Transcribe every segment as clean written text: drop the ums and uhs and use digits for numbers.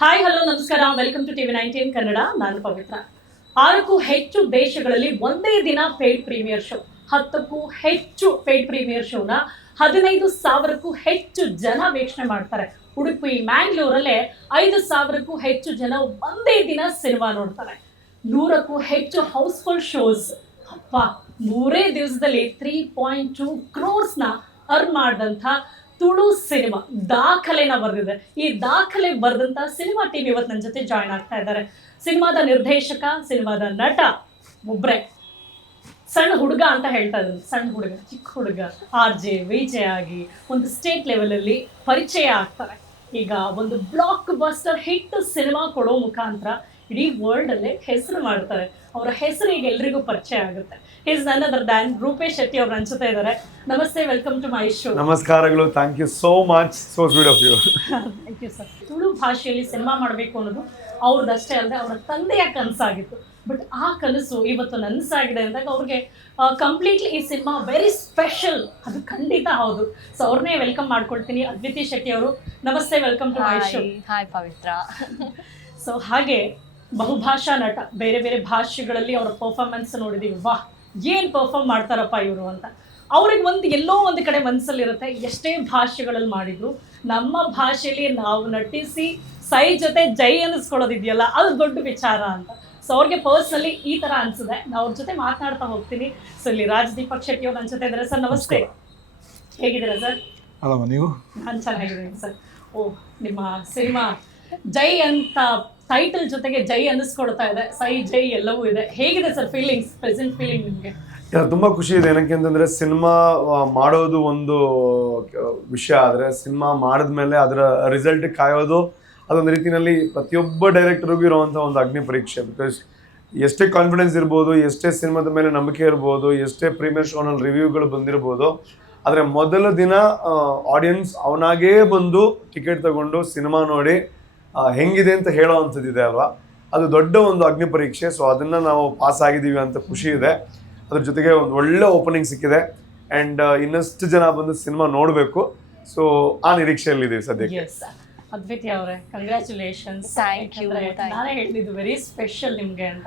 Hi hello ನಮಸ್ಕಾರ, welcome to TV19 Kannada. ನಾನು ಪವಿತ್ರ. 6ಕ್ಕೂ ಹೆಚ್ಚು ದೇಶಗಳಲ್ಲಿ ಒಂದೇ ದಿನ ಪೇಯ್ಡ್ ಪ್ರೀಮಿಯರ್ ಶೋ, 10ಕ್ಕೂ ಹೆಚ್ಚು ಪೇಯ್ಡ್ ಪ್ರೀಮಿಯರ್ ಶೋನ 15,000ಕ್ಕೂ ಹೆಚ್ಚು ಜನ ವೀಕ್ಷಣೆ ಮಾಡ್ತಾರೆ. ಉಡುಪಿ ಮ್ಯಾಂಗ್ಳೂರಲ್ಲೇ 5,000ಕ್ಕೂ ಹೆಚ್ಚು ಜನ ಒಂದೇ ದಿನ ಸಿನಿಮಾ ನೋಡ್ತಾರೆ. 100ಕ್ಕೂ ಹೆಚ್ಚು ಹೌಸ್ಫುಲ್ ಶೋಸ್. ಅಪ್ಪ, 3 ದಿವಸದಲ್ಲಿ 3.2 ಕ್ರೋರ್ಸ್ನ ಅರ್ನ್ ಮಾಡಿದಂಥ ತುಳು ಸಿನಿಮಾ ದಾಖಲೆನ ಬರೆದಿದೆ. ಈ ದಾಖಲೆ ಬರೆದಂಥ ಸಿನಿಮಾ ಟೀಮ್ ಇವತ್ತು ನನ್ನ ಜೊತೆ ಜಾಯ್ನ್ ಆಗ್ತಾ ಇದ್ದಾರೆ. ಸಿನಿಮಾದ ನಿರ್ದೇಶಕ, ಸಿನಿಮಾದ ನಟ ಒಬ್ಬರೇ, ಸಣ್ಣ ಹುಡುಗ ಅಂತ ಹೇಳ್ತಾ ಇದ್ರು. ಸಣ್ಣ ಹುಡುಗ, ಚಿಕ್ಕ ಹುಡುಗ, RJ ವಿಜಯ್ ಆಗಿ ಒಂದು ಸ್ಟೇಟ್ ಲೆವೆಲಲ್ಲಿ ಪರಿಚಯ ಆಗ್ತಾರೆ. ಈಗ ಒಂದು ಬ್ಲಾಕ್ ಬಸ್ಟರ್ ಹಿಟ್ ಸಿನಿಮಾ ಕೊಡೋ ಮುಖಾಂತರ ಇಡೀ ವರ್ಲ್ಡಲ್ಲೇ ಹೆಸರು ಮಾಡ್ತಾರೆ. ಅವರ ಹೆಸರು ಈಗ ಎಲ್ರಿಗೂ ಪರಿಚಯ ಆಗುತ್ತೆ. ಈಸ್ ನನ್ ಅದರ್ ದ್ಯಾನ್ ರೂಪೇಶ್ ಶೆಟ್ಟಿ ಅವ್ರು ನನ್ನ ಜೊತೆ ಇದ್ದಾರೆ. ನಮಸ್ತೆ, ವೆಲ್ಕಮ್ ಟು ಮೈ ಶೋ. ನಮಸ್ಕಾರಗಳು, thank you so much, so sweet of you. Thank you sir. Tulu ಭಾಷೆಯಲ್ಲಿ ಸಿನಿಮಾ ಮಾಡಬೇಕು ಅನ್ನೋದು ಅವ್ರದ್ದಷ್ಟೇ ಅಲ್ಲದೆ ಅವರ ತಂದೆಯ ಕನಸಾಗಿತ್ತು. ಬಟ್ ಆ ಕನಸು ಇವತ್ತು ನನಸಾಗಿದೆ ಅಂದಾಗ ಅವ್ರಿಗೆ ಕಂಪ್ಲೀಟ್ಲಿ ಈ ಸಿನಿಮಾ ವೆರಿ ಸ್ಪೆಷಲ್, ಅದು ಖಂಡಿತ ಹೌದು. ಸೊ ಅವ್ರನ್ನೇ ವೆಲ್ಕಮ್ ಮಾಡ್ಕೊಳ್ತೀನಿ. ಅದ್ವಿತಿ ಶೆಟ್ಟಿ ಅವರು, ನಮಸ್ತೆ, welcome to my show. Hi Pavithra. So ಹಾಗೆ ಬಹುಭಾಷಾ ನಟ, ಬೇರೆ ಬೇರೆ ಭಾಷೆಗಳಲ್ಲಿ ಅವರ ಪರ್ಫಾರ್ಮೆನ್ಸ್ ನೋಡಿದೀವಿ. ವಾಹ್, ಏನು ಪರ್ಫಾರ್ಮ್ ಮಾಡ್ತಾರಪ್ಪ ಇವರು ಅಂತ. ಅವ್ರಿಗೆ ಎಲ್ಲೋ ಒಂದು ಕಡೆ ಮನಸ್ಸಲ್ಲಿರುತ್ತೆ, ಎಷ್ಟೇ ಭಾಷೆಗಳಲ್ಲಿ ಮಾಡಿದ್ರು ನಮ್ಮ ಭಾಷೆಯಲ್ಲಿ ನಾವು ನಟಿಸಿ ಸೈ ಜೊತೆ ಜೈ ಅನ್ನಿಸ್ಕೊಳ್ಳೋದಿದೆಯಲ್ಲ, ಅದು ದೊಡ್ಡ ವಿಚಾರ ಅಂತ. ಸೊ ಅವ್ರಿಗೆ ಪರ್ಸ್ನಲಿ ಈ ಥರ ಅನಿಸಿದೆ. ನಾವು ಅವ್ರ ಜೊತೆ ಮಾತನಾಡ್ತಾ ಹೋಗ್ತೀನಿ. ಸೊ ಇಲ್ಲಿ ರಾಜದೀಪಕ್ ಶೆಟ್ಟಿ ಅವ್ರು ನನ್ನ ಜೊತೆ ಇದ್ದಾರೆ. ಸರ್ ನಮಸ್ತೆ, ಹೇಗಿದ್ದೀರಾ ಸರ್? ಅಲ್ಲಮ್ಮ, ನೀವು? ನಾನು ಚೆನ್ನಾಗಿದ್ದೀನಿ ಸರ್. ಓ, ನಿಮ್ಮ ಸಿನಿಮಾ ಜೈ ಅಂತ ಟೈಟಲ್ ಜೊತೆಗೆ ಜೈ ಅನ್ನಿಸ್ಕೊಳ್ತಾ ಇದೆ, ಸೈ ಜೈ ಎಲ್ಲವೂ ಇದೆ. ಹೇಗಿದೆ ಸರ್ ಫೀಲಿಂಗ್ಸ್, ಪ್ರೆಸೆಂಟ್ ಫೀಲಿಂಗ್ ನಿಮಗೆ? ತುಂಬ ಖುಷಿ ಇದೆ. ಏನಕ್ಕೆ ಅಂತಂದರೆ ಸಿನಿಮಾ ಮಾಡೋದು ಒಂದು ವಿಷಯ, ಆದರೆ ಸಿನಿಮಾ ಮಾಡಿದ್ಮೇಲೆ ಅದರ ರಿಸಲ್ಟ್ ಕಾಯೋದು ಅದೊಂದು ರೀತಿಯಲ್ಲಿ ಪ್ರತಿಯೊಬ್ಬ ಡೈರೆಕ್ಟರ್ಗೂ ಇರುವಂಥ ಒಂದು ಅಗ್ನಿ ಪರೀಕ್ಷೆ. ಬಿಕಾಸ್ ಎಷ್ಟೇ ಕಾನ್ಫಿಡೆನ್ಸ್ ಇರ್ಬೋದು, ಎಷ್ಟೇ ಸಿನಿಮಾದ ಮೇಲೆ ನಂಬಿಕೆ ಇರ್ಬೋದು, ಎಷ್ಟೇ ಪ್ರೀಮಿಯರ್ ಶೋನಲ್ಲಿ ರಿವ್ಯೂಗಳು ಬಂದಿರ್ಬೋದು, ಆದರೆ ಮೊದಲ ದಿನ ಆಡಿಯನ್ಸ್ ಅವನಾಗೇ ಬಂದು ಟಿಕೆಟ್ ತಗೊಂಡು ಸಿನಿಮಾ ನೋಡಿ ಹೆಂಗಿದೆ ಅಂತ ಹೇಳೋ ಅಂಥದ್ದಿದೆ ಅಲ್ವಾ, ಅದು ದೊಡ್ಡ ಒಂದು ಅಗ್ನಿ ಪರೀಕ್ಷೆ. ಸೊ ಅದನ್ನು ನಾವು ಪಾಸ್ ಆಗಿದ್ದೀವಿ ಅಂತ ಖುಷಿ ಇದೆ. ಅದ್ರ ಜೊತೆಗೆ ಒಂದು ಒಳ್ಳೆ ಓಪನಿಂಗ್ ಸಿಕ್ಕಿದೆ ಆ್ಯಂಡ್ ಇನ್ನಷ್ಟು ಜನ ಬಂದು ಸಿನಿಮಾ ನೋಡಬೇಕು. ಸೊ ಆ ನಿರೀಕ್ಷೆಯಲ್ಲಿದ್ದೀವಿ ಸದ್ಯಕ್ಕೆ. ಅದ್ವಿತಿ ಅವರೇ, ಕಂಗ್ರ್ಯಾಚುಲೇಷನ್ಸ್. Thank you. ನಾನೇ ಹೇಳಿದ್ದು ವೆರಿ ಸ್ಪೆಷಲ್ ನಿಮಗೆ ಅಂತ.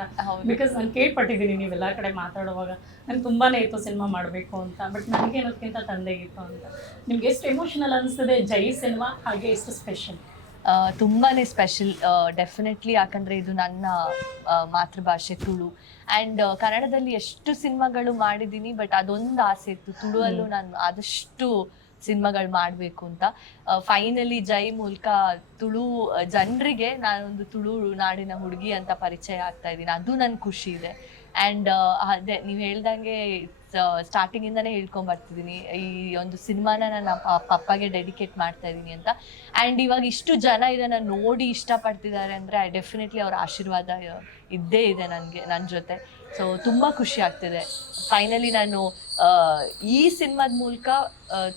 ಬಿಕಾಸ್ ನಾನು ಕೇಳ್ಪಟ್ಟಿದ್ದೀನಿ ನೀವೆಲ್ಲ ಕಡೆ ಮಾತಾಡುವಾಗ. ನನಗೆ ತುಂಬಾ ಇತ್ತು ಸಿನಿಮಾ ಮಾಡಬೇಕು ಅಂತ, ಬಟ್ ನನಗೆ ಅನ್ನೋದಕ್ಕಿಂತ ತಂದೆಗಿತ್ತು ಅಂತ. ನಿಮ್ಗೆ ಎಷ್ಟು ಎಮೋಷನಲ್ ಅನಿಸ್ತದೆ ಜೈ ಸಿನಿಮಾ, ಹಾಗೆ ಎಷ್ಟು ಸ್ಪೆಷಲ್? ತುಂಬಾ ಸ್ಪೆಷಲ್ ಡೆಫಿನೆಟ್ಲಿ. ಯಾಕಂದರೆ ಇದು ನನ್ನ ಮಾತೃಭಾಷೆ ತುಳು. ಆ್ಯಂಡ್ ಕನ್ನಡದಲ್ಲಿ ಎಷ್ಟು ಸಿನಿಮಾಗಳು ಮಾಡಿದ್ದೀನಿ, ಬಟ್ ಅದೊಂದು ಆಸೆ ಇತ್ತು, ತುಳುವಲ್ಲೂ ನಾನು ಆದಷ್ಟು ಸಿನಿಮಾಗಳು ಮಾಡಬೇಕು ಅಂತ. ಫೈನಲಿ ಜೈ ಮೂಲಕ ತುಳು ಜನರಿಗೆ ನಾನೊಂದು ತುಳು ನಾಡಿನ ಹುಡುಗಿ ಅಂತ ಪರಿಚಯ ಆಗ್ತಾ ಇದ್ದೀನಿ. ಅದು ನನ್ನ ಖುಷಿ ಇದೆ. ಆ್ಯಂಡ್ ಅದೇ ನೀವು ಹೇಳ್ದಂಗೆ ಸ್ಟಾರ್ಟಿಂಗಿಂದನೇ ಹೇಳ್ಕೊಂಬರ್ತಿದ್ದೀನಿ, ಈ ಒಂದು ಸಿನಿಮಾನ ನಾನು ಪಪ್ಪಗೆ ಡೆಡಿಕೇಟ್ ಮಾಡ್ತಾ ಇದ್ದೀನಿ ಅಂತ. ಆ್ಯಂಡ್ ಇವಾಗ ಇಷ್ಟು ಜನ ಇದನ್ನು ನೋಡಿ ಇಷ್ಟಪಡ್ತಿದ್ದಾರೆ ಅಂದರೆ ಡೆಫಿನೆಟ್ಲಿ ಅವರ ಆಶೀರ್ವಾದ ಇದ್ದೇ ಇದೆ ನನ್ನ ಜೊತೆ. ಸೊ ತುಂಬ ಖುಷಿ ಆಗ್ತಿದೆ. ಫೈನಲಿ ನಾನು ಈ ಸಿನಿಮಾದ ಮೂಲಕ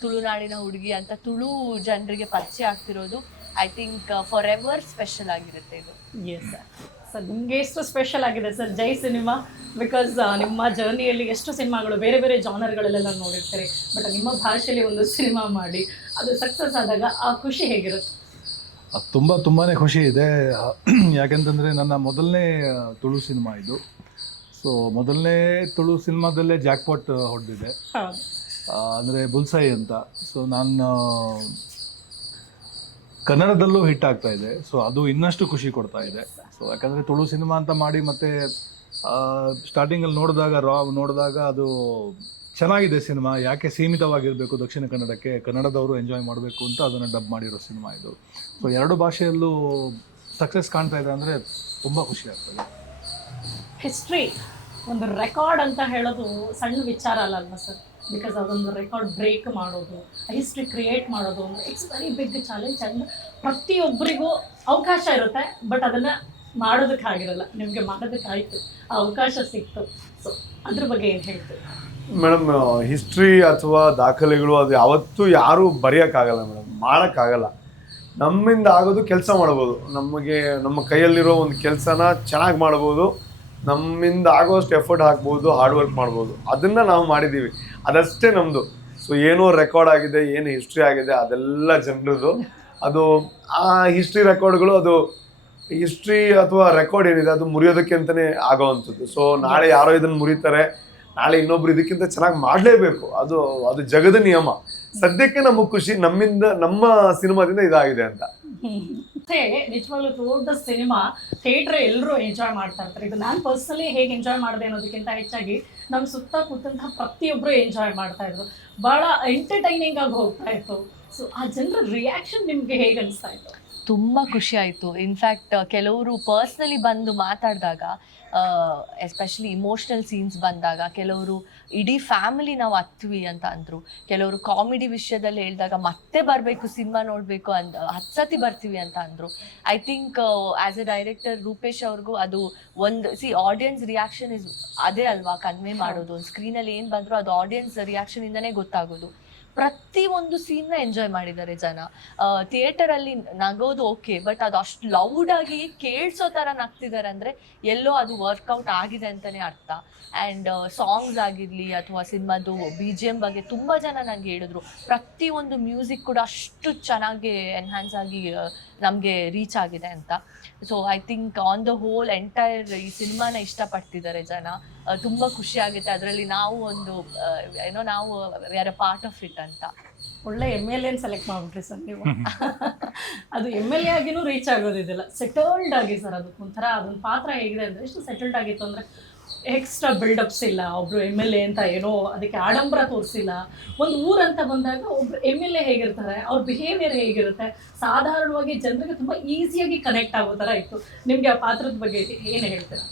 ತುಳುನಾಡಿನ ಹುಡುಗಿ ಅಂತ ತುಳು ಜನರಿಗೆ ಪರಿಚಯ ಆಗ್ತಿರೋದು I think forever special ಆಗಿರುತ್ತೆ ಇದು. Yes sir. ಸರ್ ನಿಮಗೆ ಎಷ್ಟು ಸ್ಪೆಷಲ್ ಆಗಿದೆ ಸರ್ ಜೈ ಸಿನಿಮಾ? ಬಿಕಾಸ್ ನಿಮ್ಮ ಜರ್ನಿಯಲ್ಲಿ ಎಷ್ಟು ಸಿನಿಮಾಗಳು ಬೇರೆ ಬೇರೆ ಜಾನರ್ಗಳಲ್ಲೆಲ್ಲ ನೋಡಿರ್ತೀರಿ, ಬಟ್ ನಿಮ್ಮ ಭಾಷೆಯಲ್ಲಿ ಒಂದು ಸಿನಿಮಾ ಮಾಡಿ ಅದು ಸಕ್ಸಸ್ ಆದಾಗ ಆ ಖುಷಿ ಹೇಗಿರುತ್ತೆ? ತುಂಬಾ ಖುಷಿ ಇದೆ. ಯಾಕೆಂತಂದರೆ ನನ್ನ ಮೊದಲನೇ ತುಳು ಸಿನಿಮಾ ಇದು. ಸೊ ಮೊದಲನೇ ತುಳು ಸಿನಿಮಾದಲ್ಲೇ ಜಾಕ್ಪಾಟ್ ಹೊಡೆದಿದೆ, ಅಂದರೆ ಬುಲ್ಸೈ ಅಂತ. ಸೊ ನಾನು ಕನ್ನಡದಲ್ಲೂ ಹಿಟ್ ಆಗ್ತಾ ಇದೆ. ಸೊ ಅದು ಇನ್ನಷ್ಟು ಖುಷಿ ಕೊಡ್ತಾ ಇದೆ. ಸೊ ಯಾಕಂದರೆ ತುಳು ಸಿನಿಮಾ ಅಂತ ಮಾಡಿ ಮತ್ತೆ ಸ್ಟಾರ್ಟಿಂಗಲ್ಲಿ ನೋಡಿದಾಗ ಅದು ಚೆನ್ನಾಗಿದೆ ಸಿನಿಮಾ, ಯಾಕೆ ಸೀಮಿತವಾಗಿರಬೇಕು ದಕ್ಷಿಣ ಕನ್ನಡಕ್ಕೆ, ಕನ್ನಡದವರು ಎಂಜಾಯ್ ಮಾಡಬೇಕು ಅಂತ ಅದನ್ನು ಡಬ್ ಮಾಡಿರೋ ಸಿನಿಮಾ ಇದು. ಸೊ ಎರಡು ಭಾಷೆಯಲ್ಲೂ ಸಕ್ಸಸ್ ಕಾಣ್ತಾ ಇದೆ ಅಂದರೆ ತುಂಬ ಖುಷಿ ಆಗ್ತದೆ. ಹಿಸ್ಟ್ರಿ ಒಂದು ರೆಕಾರ್ಡ್ ಅಂತ ಹೇಳೋದು ಸಣ್ಣ ವಿಚಾರ ಅಲ್ವಾ ಸರ್? ಬಿಕಾಸ್ ಅದೊಂದು ರೆಕಾರ್ಡ್ ಬ್ರೇಕ್ ಮಾಡೋದು, ಹಿಸ್ಟ್ರಿ ಕ್ರಿಯೇಟ್ ಮಾಡೋದು ಒಂದು it's very big challenge. And ಪ್ರತಿಯೊಬ್ಬರಿಗೂ ಅವಕಾಶ ಇರುತ್ತೆ, ಬಟ್ ಅದನ್ನು ಮಾಡೋದಕ್ಕಾಗಿರಲ್ಲ. ನಿಮಗೆ ಮಾಡೋದಕ್ಕಾಯಿತು, ಆ ಅವಕಾಶ ಸಿಕ್ತು. ಸೊ ಅದ್ರ ಬಗ್ಗೆ ಏನು ಹೇಳ್ತೀವಿ ಮೇಡಮ್? ಹಿಸ್ಟ್ರಿ ಅಥವಾ ದಾಖಲೆಗಳು ಅದು ಯಾವತ್ತೂ ಯಾರೂ ಬರೆಯೋಕ್ಕಾಗಲ್ಲ ಮೇಡಮ್, ಮಾಡೋಕ್ಕಾಗಲ್ಲ. ನಮ್ಮಿಂದ ಆಗೋದು ಕೆಲಸ ಮಾಡ್ಬೋದು, ನಮ್ಮ ಕೈಯಲ್ಲಿರೋ ಒಂದು ಕೆಲಸನ ಚೆನ್ನಾಗಿ ಮಾಡ್ಬೋದು, ನಮ್ಮಿಂದ ಆಗೋಷ್ಟು ಎಫರ್ಟ್ ಹಾಕ್ಬೋದು, ಹಾರ್ಡ್ ವರ್ಕ್ ಮಾಡ್ಬೋದು. ಅದನ್ನು ನಾವು ಮಾಡಿದ್ದೀವಿ, ಅದಷ್ಟೇ ನಮ್ಮದು. ಸೊ ಏನೋ ರೆಕಾರ್ಡ್ ಆಗಿದೆ, ಏನು ಹಿಸ್ಟ್ರಿ ಆಗಿದೆ ಅದೆಲ್ಲ ಜನರದು. ಅದು ಆ ಹಿಸ್ಟ್ರಿ ರೆಕಾರ್ಡ್ಗಳು, ಅದು ಹಿಸ್ಟ್ರಿ ಅಥವಾ ರೆಕಾರ್ಡ್ ಏನಿದೆ ಅದು ಮುರಿಯೋದಕ್ಕೆ ಅಂತಾನೆ ಆಗೋವಂಥದ್ದು. ಸೊ ನಾಳೆ ಯಾರೋ ಇದನ್ನು ಮುರಿತಾರೆ, ನಾಳೆ ಇನ್ನೊಬ್ರು ಇದಕ್ಕಿಂತ ಚೆನ್ನಾಗಿ ಮಾಡಲೇಬೇಕು, ಅದು ಅದು ಜಗದ ನಿಯಮ. ಸದ್ಯಕ್ಕೆ ನಮಗೆ ಖುಷಿ ನಮ್ಮಿಂದ, ನಮ್ಮ ಸಿನಿಮಾದಿಂದ ಇದಾಗಿದೆ ಅಂತ. ಮತ್ತೆ ನಿಜವಾಗ್ಲೂ ದೊಡ್ಡ ಸಿನಿಮಾ ಥಿಯೇಟರ್ ಎಲ್ಲರೂ ಎಂಜಾಯ್ ಮಾಡ್ತಾ ಇರ್ತಾರೆ. ಇದು ನಾನು ಪರ್ಸನಲಿ ಹೇಗೆ ಎಂಜಾಯ್ ಮಾಡಿದೆ ಅನ್ನೋದಕ್ಕಿಂತ ಹೆಚ್ಚಾಗಿ ನಮ್ಮ ಸುತ್ತ ಕೂತಂತಹ ಪ್ರತಿಯೊಬ್ಬರು ಎಂಜಾಯ್ ಮಾಡ್ತಾ ಇದ್ರು. ಭಾಳ ಎಂಟರ್ಟೈನಿಂಗ್ ಆಗಿ ಹೋಗ್ತಾ ಇತ್ತು. ಸೊ ಆ ಜನರ ರಿಯಾಕ್ಷನ್ ನಿಮಗೆ ಹೇಗೆ ಅನಿಸ್ತಾ ಇತ್ತು? ತುಂಬ ಖುಷಿ ಆಯಿತು. ಇನ್ಫ್ಯಾಕ್ಟ್ ಕೆಲವರು ಪರ್ಸ್ನಲಿ ಬಂದು ಮಾತಾಡಿದಾಗ, ಎಸ್ಪೆಷಲಿ ಇಮೋಷ್ನಲ್ ಸೀನ್ಸ್ ಬಂದಾಗ, ಕೆಲವರು ಇಡೀ ಫ್ಯಾಮಿಲಿ ನಾವು ಹತ್ವಿ ಅಂತ ಅಂದರು. ಕೆಲವರು ಕಾಮಿಡಿ ವಿಷಯದಲ್ಲಿ ಹೇಳಿದಾಗ ಮತ್ತೆ ಬರಬೇಕು ಸಿನಿಮಾ ನೋಡಬೇಕು ಅಂತ 10 ಸತಿ ಬರ್ತೀವಿ ಅಂತ ಅಂದರು. I think as A director Rupesh ಅವ್ರಿಗೂ ಅದು ಒಂದು ಆಡಿಯನ್ಸ್ ರಿಯಾಕ್ಷನ್ ಇಸ್ ಅದೇ ಅಲ್ವಾ ಕನ್ವೆ ಮಾಡೋದು. ಒಂದು ಸ್ಕ್ರೀನಲ್ಲಿ ಏನು ಬಂದರೂ ಅದು ಆಡಿಯನ್ಸ್ ರಿಯಾಕ್ಷನಿಂದನೇ ಗೊತ್ತಾಗೋದು. ಪ್ರತಿಯೊಂದು ಸೀನ್ನ ಎಂಜಾಯ್ ಮಾಡಿದ್ದಾರೆ ಜನ. ಥಿಯೇಟರಲ್ಲಿ ನಗೋದು ಓಕೆ, ಬಟ್ ಅದು ಅಷ್ಟು ಲೌಡಾಗಿ ಕೇಳಿಸೋ ಥರ ನಗ್ತಿದ್ದಾರೆ ಅಂದರೆ ಎಲ್ಲೋ ಅದು ವರ್ಕೌಟ್ ಆಗಿದೆ ಅಂತಲೇ ಅರ್ಥ. ಆ್ಯಂಡ್ ಸಾಂಗ್ಸ್ ಆಗಿರಲಿ ಅಥವಾ ಸಿನಿಮಾದು BGM ಬಗ್ಗೆ ತುಂಬ ಜನ ನನಗೆ ಹೇಳಿದ್ರು. ಪ್ರತಿಯೊಂದು ಮ್ಯೂಸಿಕ್ ಕೂಡ ಅಷ್ಟು ಚೆನ್ನಾಗಿ ಎನ್ಹ್ಯಾನ್ಸ್ ಆಗಿ ನಮಗೆ ರೀಚ್ ಆಗಿದೆ ಅಂತ. So I think on the whole entire ಈ ಸಿನಿಮಾನ ಇಷ್ಟಪಡ್ತಿದ್ದಾರೆ ಜನ. ತುಂಬ ಖುಷಿ ಆಗುತ್ತೆ. ಅದರಲ್ಲಿ ನಾವು ಒಂದು ನಾವು we are a part of it ಅಂತ. ಒಳ್ಳೆ MLA ಸೆಲೆಕ್ಟ್ ಮಾಡ್ಬಿಟ್ರಿ ಸರ್ ನೀವು. ಅದು MLA ಆಗಿನೂ ರೀಚ್ ಆಗೋದಿದ್ದಿಲ್ಲ, ಸೆಟಲ್ಡ್ ಆಗಿ ಸರ್. ಅದು ಒಂಥರ ಅದೊಂದು ಪಾತ್ರ ಹೇಗಿದೆ ಅಂದರೆ ಎಷ್ಟು ಸೆಟಲ್ಡ್ ಆಗಿತ್ತು ಅಂದರೆ ಎಕ್ಸ್ಟ್ರಾ ಬಿಲ್ಡಪ್ಸ್ ಇಲ್ಲ. ಒಬ್ರು MLA ಅಂತ ಏನೋ ಅದಕ್ಕೆ ಆಡಂಬರ ತೋರಿಸಿಲ್ಲ. ಒಂದು ಊರಂತ ಬಂದಾಗ ಒಬ್ರು MLA ಹೇಗಿರ್ತಾರೆ, ಅವ್ರ ಬಿಹೇವಿಯರ್ ಹೇಗಿರುತ್ತೆ, ಸಾಧಾರಣವಾಗಿ ಜನರಿಗೆ ತುಂಬ ಈಸಿಯಾಗಿ ಕನೆಕ್ಟ್ ಆಗೋ ಥರ ಇತ್ತು. ನಿಮಗೆ ಆ ಪಾತ್ರದ ಬಗ್ಗೆ ಏನು ಹೇಳ್ತೀರಾ?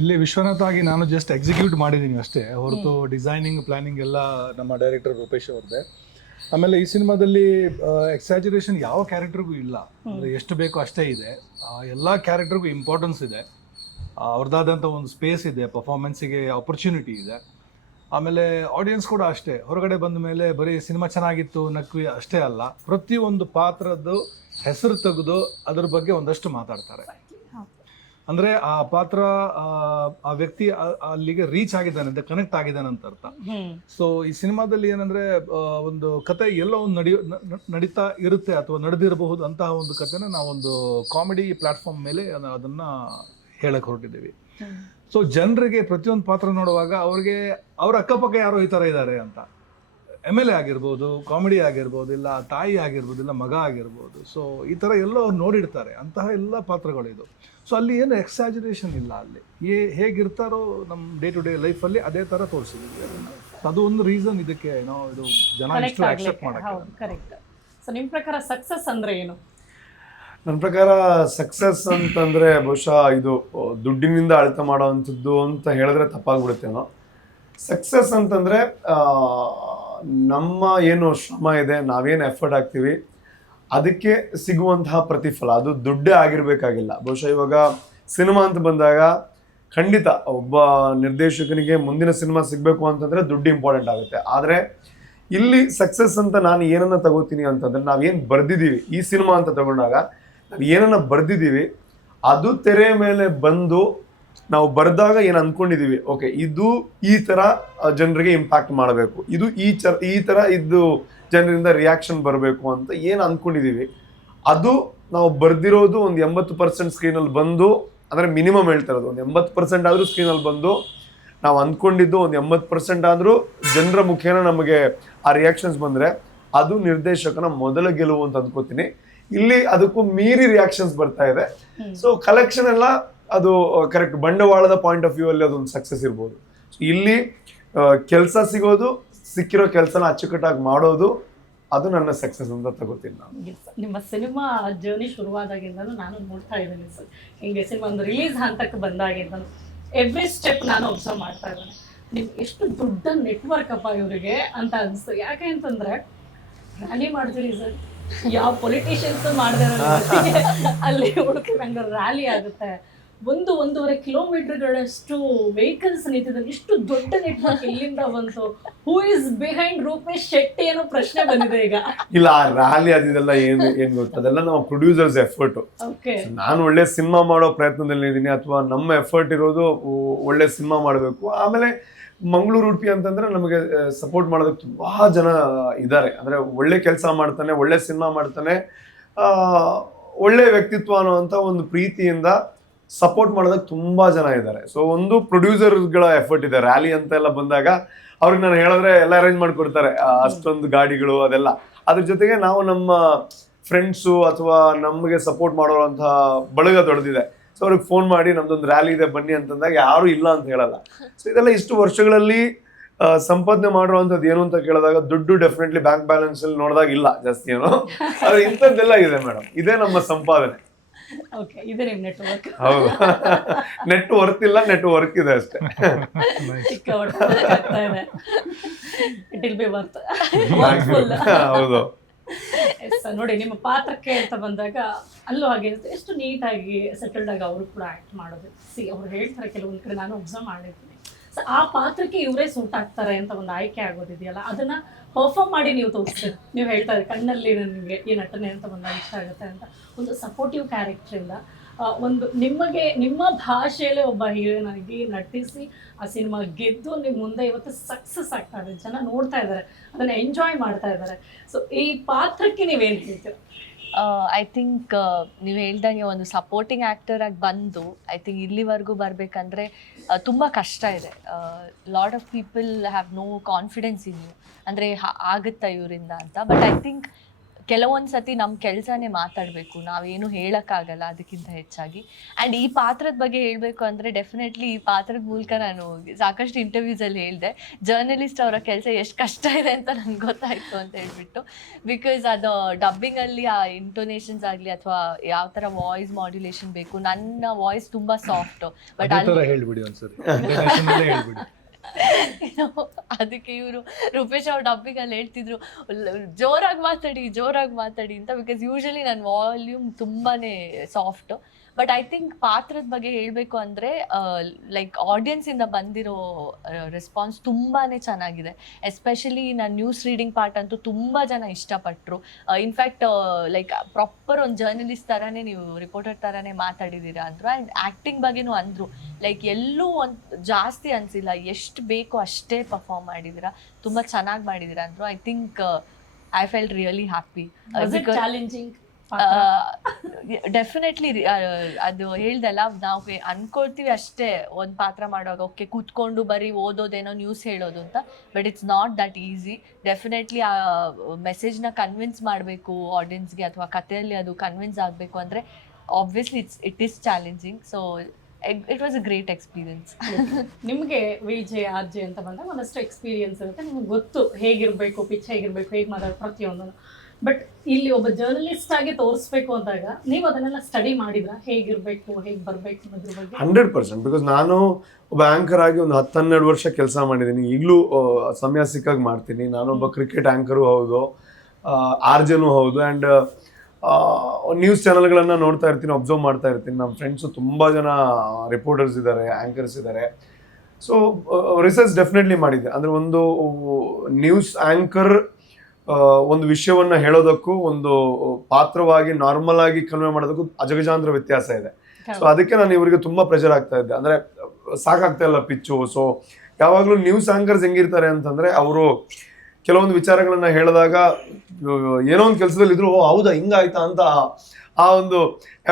ಇಲ್ಲಿ ವಿಶ್ವನಾಥ್ ಆಗಿ ನಾನು ಜಸ್ಟ್ ಎಕ್ಸಿಕ್ಯೂಟ್ ಮಾಡಿದ್ದೀನಿ ಅಷ್ಟೇ ಹೊರತು ಡಿಸೈನಿಂಗ್ ಪ್ಲಾನಿಂಗ್ ಎಲ್ಲ ನಮ್ಮ ಡೈರೆಕ್ಟರ್ ರೂಪೇಶ್ ಅವ್ರದ್ದೇ. ಆಮೇಲೆ ಈ ಸಿನಿಮಾದಲ್ಲಿ ಎಕ್ಸಾಜುರೇಷನ್ ಯಾವ ಕ್ಯಾರೆಕ್ಟರ್ಗೂ ಇಲ್ಲ, ಅಂದರೆ ಎಷ್ಟು ಬೇಕೋ ಅಷ್ಟೇ ಇದೆ. ಎಲ್ಲ ಕ್ಯಾರೆಕ್ಟರ್ಗೂ ಇಂಪಾರ್ಟೆನ್ಸ್ ಇದೆ, ಅವ್ರದ್ದಾದಂಥ ಒಂದು ಸ್ಪೇಸ್ ಇದೆ, ಪರ್ಫಾರ್ಮೆನ್ಸಿಗೆ ಆಪರ್ಚುನಿಟಿ ಇದೆ. ಆಮೇಲೆ ಆಡಿಯನ್ಸ್ ಕೂಡ ಅಷ್ಟೇ, ಹೊರಗಡೆ ಬಂದ ಮೇಲೆ ಬರೀ ಸಿನಿಮಾ ಚೆನ್ನಾಗಿತ್ತು ನಕ್ವಿ ಅಷ್ಟೇ ಅಲ್ಲ, ಪ್ರತಿಯೊಂದು ಪಾತ್ರದ ಹೆಸರು ತೆಗೆದು ಅದ್ರ ಬಗ್ಗೆ ಒಂದಷ್ಟು ಮಾತಾಡ್ತಾರೆ. ಅಂದರೆ ಆ ಪಾತ್ರ ಆ ವ್ಯಕ್ತಿ ಅಲ್ಲಿಗೆ ರೀಚ್ ಆಗಿದ್ದಾನೆ ಅಂತ, ಕನೆಕ್ಟ್ ಆಗಿದ್ದಾನೆ ಅಂತ ಅರ್ಥ. ಸೊ ಈ ಸಿನಿಮಾದಲ್ಲಿ ಏನಂದರೆ ಒಂದು ಕತೆ ಎಲ್ಲೋ ಒಂದು ನಡೀತಾ ಇರುತ್ತೆ ಅಥವಾ ನಡೆದಿರಬಹುದು ಅಂತಹ ಒಂದು ಕತೆನ ನಾವೊಂದು ಕಾಮಿಡಿ ಪ್ಲ್ಯಾಟ್ಫಾರ್ಮ್ ಮೇಲೆ ಅದನ್ನು ಹೇಳಕ್ಕೆ ಹೊರಟಿದ್ದೀವಿ. ಸೊ ಜನರಿಗೆ ಪ್ರತಿಯೊಂದು ಪಾತ್ರ ನೋಡುವಾಗ ಅವ್ರಿಗೆ ಅವ್ರ ಅಕ್ಕಪಕ್ಕ ಯಾರೋ ಈ ಥರ ಇದ್ದಾರೆ ಅಂತ, MLA ಆಗಿರ್ಬೋದು, ಕಾಮಿಡಿ ಆಗಿರ್ಬೋದು, ಇಲ್ಲ ತಾಯಿ ಆಗಿರ್ಬೋದು, ಇಲ್ಲ ಮಗ ಆಗಿರ್ಬೋದು. ಸೊ ಈ ಥರ ಎಲ್ಲೋ ಅವ್ರು ನೋಡಿರ್ತಾರೆ, ಅಂತಹ ಎಲ್ಲ ಪಾತ್ರಗಳಿದು. ಸೊ ಅಲ್ಲಿ ಏನು ಎಕ್ಸಾಜುರೇಷನ್ ಇಲ್ಲ, ಅಲ್ಲಿ ಹೇಗಿರ್ತಾರೋ ನಮ್ಮ ಡೇ ಟು ಡೇ ಲೈಫಲ್ಲಿ ಅದೇ ಥರ ತೋರಿಸಿದ್ವಿ. ಅದು ಒಂದು ರೀಸನ್ ಇದಕ್ಕೆ ನಾವು ಇದು ಜನ ಇಷ್ಟು ಆಕ್ಸೆಪ್ಟ್ ಮಾಡೋಕ್ಕೆ. ಕರೆಕ್ಟ್. ಸೊ ನಿಮ್ಮ ಪ್ರಕಾರ ಸಕ್ಸಸ್ ಅಂದರೆ ಏನು? ನನ್ನ ಪ್ರಕಾರ ಸಕ್ಸಸ್ ಅಂತಂದರೆ ಬಹುಶಃ ಇದು ದುಡ್ಡಿನಿಂದ ಅಳತೆ ಮಾಡೋವಂಥದ್ದು ಅಂತ ಹೇಳಿದ್ರೆ ತಪ್ಪಾಗ್ಬಿಡುತ್ತೇನೋ. ಸಕ್ಸಸ್ ಅಂತಂದರೆ ನಮ್ಮ ಏನು ಶ್ರಮ ಇದೆ, ನಾವೇನು ಎಫರ್ಟ್ ಹಾಕ್ತೀವಿ ಅದಕ್ಕೆ ಸಿಗುವಂತಹ ಪ್ರತಿಫಲ, ಅದು ದುಡ್ಡೇ ಆಗಿರಬೇಕಾಗಿಲ್ಲ. ಬಹುಶಃ ಇವಾಗ ಸಿನಿಮಾ ಅಂತ ಬಂದಾಗ ಖಂಡಿತ ಒಬ್ಬ ನಿರ್ದೇಶಕನಿಗೆ ಮುಂದಿನ ಸಿನಿಮಾ ಸಿಗಬೇಕು ಅಂತಂದರೆ ದುಡ್ಡು ಇಂಪಾರ್ಟೆಂಟ್ ಆಗುತ್ತೆ. ಆದರೆ ಇಲ್ಲಿ ಸಕ್ಸಸ್ ಅಂತ ನಾನು ಏನನ್ನ ತಗೋತೀನಿ ಅಂತಂದರೆ, ನಾವೇನು ಬರೆದಿದ್ದೀವಿ ಈ ಸಿನಿಮಾ ಅಂತ ತಗೊಂಡಾಗ ನಾವು ಏನನ್ನ ಬರೆದಿದ್ದೀವಿ ಅದು ತೆರೆ ಮೇಲೆ ಬಂದು ನಾವು ಬರೆದಾಗ ಏನು ಅಂದ್ಕೊಂಡಿದ್ದೀವಿ, ಓಕೆ ಇದು ಈ ಥರ ಜನರಿಗೆ ಇಂಪ್ಯಾಕ್ಟ್ ಮಾಡಬೇಕು, ಇದು ಈ ಥರ ಇದ್ದು ಜನರಿಂದ ರಿಯಾಕ್ಷನ್ ಬರಬೇಕು ಅಂತ ಏನು ಅಂದ್ಕೊಂಡಿದ್ದೀವಿ ಅದು ನಾವು ಬರೆದಿರೋದು ಒಂದು 80% ಸ್ಕ್ರೀನಲ್ಲಿ ಬಂದು, ಅಂದರೆ ಮಿನಿಮಮ್ ಹೇಳ್ತಾ ಇರೋದು ಒಂದು 80% ಆದರೂ ಸ್ಕ್ರೀನಲ್ಲಿ ಬಂದು ನಾವು ಅಂದ್ಕೊಂಡಿದ್ದು ಒಂದು 80% ಆದರೂ ಜನರ ಮುಖೇನ ನಮಗೆ ಆ ರಿಯಾಕ್ಷನ್ಸ್ ಬಂದರೆ ಅದು ನಿರ್ದೇಶಕನ ಮೊದಲ ಗೆಲುವು ಅಂತ ಅಂದ್ಕೋತೀನಿ. ಇಲ್ಲಿ ಅದಕ್ಕೂ ಮೀರಿ ರಿಯಾಕ್ಷನ್ಸ್ ಬರ್ತಾ ಇದೆ. ಸೊ ಕಲೆಕ್ಷನ್ ಎಲ್ಲ ಅದು ಕರೆಕ್ಟ್, ಬಂಡವಾಳದ ಪಾಯಿಂಟ್ ಆಫ್ ವ್ಯೂ ಅಲ್ಲಿ ಅದೊಂದು ಸಕ್ಸಸ್ ಇರ್ಬೋದು. ಇಲ್ಲಿ ಕೆಲಸ ಸಿಗೋದು, ಸಿಕ್ಕಿರೋ ಕೆಲಸನ ಅಚ್ಚುಕಟ್ಟಾಗಿ ಮಾಡೋದು, ಅದು ನನ್ನ ಸಕ್ಸಸ್ ಅಂತ ತಗೋತೀನಿ ನಾನು. ನಿಮ್ಮ ಸಿನಿಮಾ ಜರ್ನಿ ಶುರುವಾದಾಗಿಂದನೂ ನಾನು ನೋಡ್ತಾ ಇದ್ದೀನಿ ಸರ್, ಹಿಂಗೆ ಸಿನಿಮಾ ಒಂದು ರಿಲೀಸ್ ಹಂತಕ್ಕೆ ಬಂದಾಗಿಂದನೂ ಎವ್ರಿ ಸ್ಟೆಪ್ ನಾನು ಅಬ್ಸರ್ವ್ ಮಾಡ್ತಾ ಇದ್ದೇನೆ. ನಿಮ್ಗೆ ಎಷ್ಟು ದೊಡ್ಡ ನೆಟ್ವರ್ಕ್ ಅಪ್ಪ ಇವರಿಗೆ ಅಂತ ಅನಿಸ್ತು. ಯಾಕೆ ಅಂತಂದರೆ ರ್ಯಾಲಿ ಮಾಡ್ತೀರಿ ಸರ್, ಯಾವ ಪೊಲಿಟಿಷಿಯನ್ಸ್ ಮಾಡಿದಾರೆ ಅಲ್ಲಿ ಹುಡುಕಿದಂಗೆ ರ್ಯಾಲಿ ಆಗುತ್ತೆ, 1-1.5 ಕಿಲೋಮೀಟರ್ಗಳಷ್ಟು ವೆಹಿಕಲ್ಸ್ ನಿಂತಿದ್ದಾರೆ. ಇಷ್ಟು ದೊಡ್ಡ ನೆಟ್ವರ್ಕ್ ಎಲ್ಲಿಂದ ಬಂತು? Who is behind Rupesh Shetty ಅನ್ನೋ ಪ್ರಶ್ನೆ ಬಂದಿದೆ ಈಗ. ಇಲ್ಲ, ಆ ರ್ಯಾಲಿ ಅದೆಲ್ಲ ಏನು ಗೊತ್ತು, ಅದೆಲ್ಲ ನಾವು ಪ್ರೊಡ್ಯೂಸರ್ಸ್ ಎಫರ್ಟು. ಓಕೆ, ನಾನು ಒಳ್ಳೆ ಸಿನಿಮಾ ಮಾಡೋ ಪ್ರಯತ್ನದಲ್ಲಿ ಇದ್ದೀನಿ, ಅಥವಾ ನಮ್ಮ ಎಫರ್ಟ್ ಇರೋದು ಒಳ್ಳೆ ಸಿನಿಮಾ ಮಾಡಬೇಕು. ಆಮೇಲೆ ಮಂಗಳೂರು ಉಡುಪಿ ಅಂತಂದ್ರೆ ನಮಗೆ ಸಪೋರ್ಟ್ ಮಾಡೋದಕ್ಕೆ ತುಂಬಾ ಜನ ಇದ್ದಾರೆ. ಅಂದ್ರೆ ಒಳ್ಳೆ ಕೆಲಸ ಮಾಡ್ತಾನೆ, ಒಳ್ಳೆ ಸಿನಿಮಾ ಮಾಡ್ತಾನೆ, ಒಳ್ಳೆ ವ್ಯಕ್ತಿತ್ವ ಅನ್ನುವಂಥ ಒಂದು ಪ್ರೀತಿಯಿಂದ ಸಪೋರ್ಟ್ ಮಾಡೋದಕ್ಕೆ ತುಂಬಾ ಜನ ಇದ್ದಾರೆ. ಸೊ ಒಂದು ಪ್ರೊಡ್ಯೂಸರ್ಗಳ ಎಫರ್ಟ್ ಇದೆ. ರ್ಯಾಲಿ ಅಂತ ಎಲ್ಲ ಬಂದಾಗ ಅವ್ರಿಗೆ ನಾನು ಹೇಳಿದ್ರೆ ಎಲ್ಲ ಅರೇಂಜ್ ಮಾಡಿಕೊಡ್ತಾರೆ, ಅಷ್ಟೊಂದು ಗಾಡಿಗಳು ಅದೆಲ್ಲ. ಅದ್ರ ಜೊತೆಗೆ ನಾವು ನಮ್ಮ ಫ್ರೆಂಡ್ಸು ಅಥವಾ ನಮಗೆ ಸಪೋರ್ಟ್ ಮಾಡೋರಂಥ ಬಳಗ ದೊಡ್ಡದಿದೆ. ಸೊ ಅವ್ರಿಗೆ ಫೋನ್ ಮಾಡಿ ನಮ್ದೊಂದು ರ್ಯಾಲಿ ಇದೆ ಬನ್ನಿ ಅಂತಂದಾಗ ಯಾರು ಇಲ್ಲ ಅಂತ ಹೇಳಲ್ಲ. ಸೊ ಇದೆಲ್ಲ ಇಷ್ಟು ವರ್ಷಗಳಲ್ಲಿ ಸಂಪಾದನೆ ಮಾಡಿರುವಂಥದ್ದು ಏನು ಅಂತ ಕೇಳಿದಾಗ ದುಡ್ಡು ಡೆಫಿನೆಟ್ಲಿ ಬ್ಯಾಂಕ್ ಬ್ಯಾಲೆನ್ಸ್ ಅಲ್ಲಿ ನೋಡಿದಾಗ ಇಲ್ಲ ಜಾಸ್ತಿ ಏನೋ, ಆದ್ರೆ ಇಂಥದ್ದೆಲ್ಲ ಇದೆ ಮೇಡಮ್. ಇದೇ ನಮ್ಮ ಸಂಪಾದನೆ. ಓಕೆ, ಇದೆ ನಿಮ್ಮ ನೆಟ್ವರ್ಕ್. ಹೌದು, ನೆಟ್ ವರ್ತ್ ಇಲ್ಲ, ನೆಟ್ ವರ್ಕ್ ಇದೆ ಅಷ್ಟೇ. ಚಿಕ್ಕ ಆಗ್ತಾ ಇದೆ. It will be worth. ಹೌದು. ನೋಡಿ, ನಿಮ್ಮ ಪಾತ್ರಕ್ಕೆ ಅಂತ ಬಂದಾಗ ಅಲ್ಲೂ ಹಾಗೆ ಎಷ್ಟು ನೀಟಾಗಿ ಸೆಟಲ್ಡ್ ಆಗಿ ಅವರು ಕೂಡ ಆಕ್ಟ್ ಮಾಡೋದು. ಅವ್ರು ಹೇಳ್ತಾರೆ ಕೆಲವೊಂದು ಕಡೆ, ನಾನು ಅಬ್ಸರ್ವ್ ಮಾಡಿದ್ದೀನಿ. ಸೊ ಆ ಪಾತ್ರಕ್ಕೆ ಇವರೇ ಸೂಟ್ ಆಗ್ತಾರೆ ಅಂತ ಒಂದು ಆಯ್ಕೆ ಆಗೋದಿದೆಯಲ್ಲ, ಅದನ್ನ ಪರ್ಫಾರ್ಮ್ ಮಾಡಿ ನೀವು ತೋರಿಸ್ತೀರಿ. ನೀವು ಹೇಳ್ತಾ ಇದ್ದೀರಿ ಕಣ್ಣಲ್ಲಿ ನನಗೆ ಈ ನಟನೆ ಅಂತ ಬಂದಾಗ ಇಷ್ಟ ಆಗುತ್ತೆ ಅಂತ. ಒಂದು ಸಪೋರ್ಟಿವ್ ಕ್ಯಾರೆಕ್ಟ್ರಿಂದ ಒಂದು ನಿಮಗೆ ನಿಮ್ಮ ಭಾಷೆಯಲ್ಲೇ ಒಬ್ಬ ಹೀರೋಯಿನ್ ಆಗಿ ನಟಿಸಿ ಆ ಸಿನಿಮಾ ಗೆದ್ದು ನಿಮ್ಮ ಮುಂದೆ ಇವತ್ತು ಸಕ್ಸಸ್ ಆಗ್ತಾ ಇದೆ. ಜನ ನೋಡ್ತಾ ಇದ್ದಾರೆ, ಅದನ್ನ ಎಂಜಾಯ್ ಮಾಡ್ತಾ ಇದ್ದಾರೆ. ಸೊ ಈ ಪಾತ್ರಕ್ಕೆ ನೀವೇನು ಹೇಳ್ತೀರ? ಐ ಥಿಂಕ್ ನೀವು ಹೇಳ್ದಂಗೆ ಒಂದು ಸಪೋರ್ಟಿಂಗ್ ಆ್ಯಕ್ಟರ್ ಆಗಿ ಬಂದು ಐ ಥಿಂಕ್ ಇಲ್ಲಿವರೆಗೂ ಬರಬೇಕಂದ್ರೆ ತುಂಬ ಕಷ್ಟ ಇದೆ. Lot of people have no confidence in you, ಅಂದರೆ ಆಗುತ್ತಾ ಇವರಿಂದ ಅಂತ. ಬಟ್ ಐ ಥಿಂಕ್ ಕೆಲವೊಂದು ಸತಿ ನಮ್ಮ ಕೆಲಸನೇ ಮಾತಾಡಬೇಕು, ನಾವೇನು ಹೇಳೋಕ್ಕಾಗಲ್ಲ ಅದಕ್ಕಿಂತ ಹೆಚ್ಚಾಗಿ. ಆ್ಯಂಡ್ ಈ ಪಾತ್ರದ ಬಗ್ಗೆ ಹೇಳಬೇಕು ಅಂದರೆ ಡೆಫಿನೆಟ್ಲಿ ಈ ಪಾತ್ರದ ಮೂಲಕ ನಾನು ಸಾಕಷ್ಟು ಇಂಟರ್ವ್ಯೂಸಲ್ಲಿ ಹೇಳಿದೆ, ಜರ್ನಲಿಸ್ಟ್ ಅವರ ಕೆಲಸ ಎಷ್ಟು ಕಷ್ಟ ಇದೆ ಅಂತ ನನಗೆ ಗೊತ್ತಾಯಿತು ಅಂತ ಹೇಳ್ಬಿಟ್ಟು. ಬಿಕಾಸ್ ಅದು ಡಬ್ಬಿಂಗಲ್ಲಿ ಆ ಇಂಟೋನೇಷನ್ಸ್ ಆಗಲಿ ಅಥವಾ ಯಾವ ಥರ ವಾಯ್ಸ್ ಮಾಡ್ಯುಲೇಷನ್ ಬೇಕು, ನನ್ನ ವಾಯ್ಸ್ ತುಂಬ ಸಾಫ್ಟು. ಬಟ್ ಹೇಳ್ಬಿಡಿ ಒಂದ್ಸರಿ ಹೇಳ್ಬಿಡಿ. ಅದಕ್ಕೆ ಇವರು ರೂಪೇಶ್ ಅವ್ರ ಡಬ್ಬಿಂಗಲ್ಲಿ ಹೇಳ್ತಿದ್ರು ಜೋರಾಗಿ ಮಾತಾಡಿ ಅಂತ. ಬಿಕಾಸ್ ಯೂಶಲಿ ನನ್ನ ವಾಲ್ಯೂಮ್ ತುಂಬಾನೇ ಸಾಫ್ಟ್. ಬಟ್ ಐ ಥಿಂಕ್ ಪಾತ್ರದ ಬಗ್ಗೆ ಹೇಳಬೇಕು ಅಂದರೆ ಲೈಕ್ ಆಡಿಯನ್ಸಿಂದ ಬಂದಿರೋ ರೆಸ್ಪಾನ್ಸ್ ತುಂಬಾ ಚೆನ್ನಾಗಿದೆ. ಎಸ್ಪೆಷಲಿ ನಾನು ನ್ಯೂಸ್ ರೀಡಿಂಗ್ ಪಾರ್ಟ್ ಅಂತೂ ತುಂಬ ಜನ ಇಷ್ಟಪಟ್ಟರು. ಇನ್ಫ್ಯಾಕ್ಟ್ ಲೈಕ್ ಪ್ರಾಪರ್ ಒಂದು ಜರ್ನಲಿಸ್ಟ್ ಥರನೇ ನೀವು ರಿಪೋರ್ಟರ್ ಥರನೇ ಮಾತಾಡಿದ್ದೀರಾ ಅಂದರು. ಆ್ಯಂಡ್ ಆ್ಯಕ್ಟಿಂಗ್ ಬಗ್ಗೆನೂ ಅಂದರು, ಲೈಕ್ ಎಲ್ಲೂ ಒಂದು ಜಾಸ್ತಿ ಅನಿಸಿಲ್ಲ, ಎಷ್ಟು ಬೇಕೋ ಅಷ್ಟೇ ಪರ್ಫಾರ್ಮ್ ಮಾಡಿದ್ದೀರಾ, ತುಂಬ ಚೆನ್ನಾಗಿ ಮಾಡಿದ್ದೀರಾ ಅಂದರು. I think I felt really happy. Challenging definitely ಅದು ಹೇಳ್ದಲ್ಲ, ನಾವು ಅನ್ಕೊಳ್ತೀವಿ ಅಷ್ಟೇ ಒಂದು ಪಾತ್ರ ಮಾಡುವಾಗ, ಓಕೆ ಕೂತ್ಕೊಂಡು ಬರೀ ಓದೋದೇನೋ ನ್ಯೂಸ್ ಹೇಳೋದು ಅಂತ. But it's not that easy. Definitely ಆ ಮೆಸೇಜ್ನ ಕನ್ವಿನ್ಸ್ ಮಾಡಬೇಕು ಆಡಿಯನ್ಸ್ಗೆ, ಅಥವಾ ಕಥೆಯಲ್ಲಿ ಅದು ಕನ್ವಿನ್ಸ್ ಆಗಬೇಕು ಅಂದರೆ obviously it is challenging. So it was a great experience. ನಿಮಗೆ ವಿಜೆ ಆರ್ಜೆ ಅಂತ ಬಂದಾಗ ಒಂದಷ್ಟು ಎಕ್ಸ್ಪೀರಿಯನ್ಸ್ ಇರುತ್ತೆ, ನಿಮ್ಗೆ ಗೊತ್ತು ಹೇಗಿರಬೇಕು, ಪಿಚ್ ಹೇಗಿರಬೇಕು, ಹೇಗೆ ಮಾತಾಡೋ ಪ್ರತಿಯೊಂದು. ಬಟ್ ಇಲ್ಲಿ ಒಬ್ಬ ಜರ್ನಲಿಸ್ಟ್ ಆಗಿ ತೋರಿಸ್ಬೇಕು ಅಂದಾಗ ನೀವು ಅದನ್ನೆಲ್ಲ ಸ್ಟಡಿ ಮಾಡಿದ್ರ, ಹೇಗಿರ್ಬೇಕು, ಹೇಗೆ ಬರಬೇಕು ಅನ್ನೋದ್ರ ಬಗ್ಗೆ? 100%. ಬಿಕಾಸ್ ನಾನು ಒಬ್ಬ ಆ್ಯಂಕರ್ ಆಗಿ ಒಂದು 10-12 ವರ್ಷ ಕೆಲಸ ಮಾಡಿದ್ದೀನಿ. ಈಗಲೂ ಸಮಯ ಸಿಕ್ಕಾಗ ಮಾಡ್ತೀನಿ. ನಾನೊಬ್ಬ ಕ್ರಿಕೆಟ್ ಆ್ಯಂಕರು ಹೌದು, ಆರ್ಜೆನೂ ಹೌದು. ಆ್ಯಂಡ್ ನ್ಯೂಸ್ ಚಾನಲ್ಗಳನ್ನು ನೋಡ್ತಾ ಇರ್ತೀನಿ, ಅಬ್ಸರ್ವ್ ಮಾಡ್ತಾ ಇರ್ತೀನಿ. ನಮ್ಮ ಫ್ರೆಂಡ್ಸು ತುಂಬ ಜನ ರಿಪೋರ್ಟರ್ಸ್ ಇದ್ದಾರೆ, ಆ್ಯಂಕರ್ಸ್ ಇದ್ದಾರೆ. ಸೊ ರಿಸರ್ಚ್ ಡೆಫಿನೆಟ್ಲಿ ಮಾಡಿದ್ದೆ. ಅಂದರೆ ಒಂದು ನ್ಯೂಸ್ ಆ್ಯಂಕರ್ ಒಂದು ವಿಷಯವನ್ನು ಹೇಳೋದಕ್ಕೂ ಒಂದು ಪಾತ್ರವಾಗಿ ನಾರ್ಮಲ್ ಆಗಿ ಕನ್ವೆ ಮಾಡೋದಕ್ಕೂ ಅಜಗಜಾಂತರ ವ್ಯತ್ಯಾಸ ಇದೆ. ಸೊ ಅದಕ್ಕೆ ನಾನು ಇವರಿಗೆ ತುಂಬ ಪ್ರೆಷರ್ ಆಗ್ತಾ ಇದ್ದೆ. ಅಂದರೆ ಸಾಕಾಗ್ತಾ ಇಲ್ಲ ಪಿಚ್ಚು. ಸೊ ಯಾವಾಗಲೂ ನ್ಯೂಸ್ ಆ್ಯಂಕರ್ಸ್ ಹೆಂಗಿರ್ತಾರೆ ಅಂತಂದರೆ, ಅವರು ಕೆಲವೊಂದು ವಿಚಾರಗಳನ್ನ ಹೇಳಿದಾಗ ಏನೋ ಒಂದು ಕೆಲಸದಲ್ಲಿ ಇದ್ರು, ಹೌದಾ ಹಿಂಗಾಯ್ತಾ ಅಂತ ಆ ಒಂದು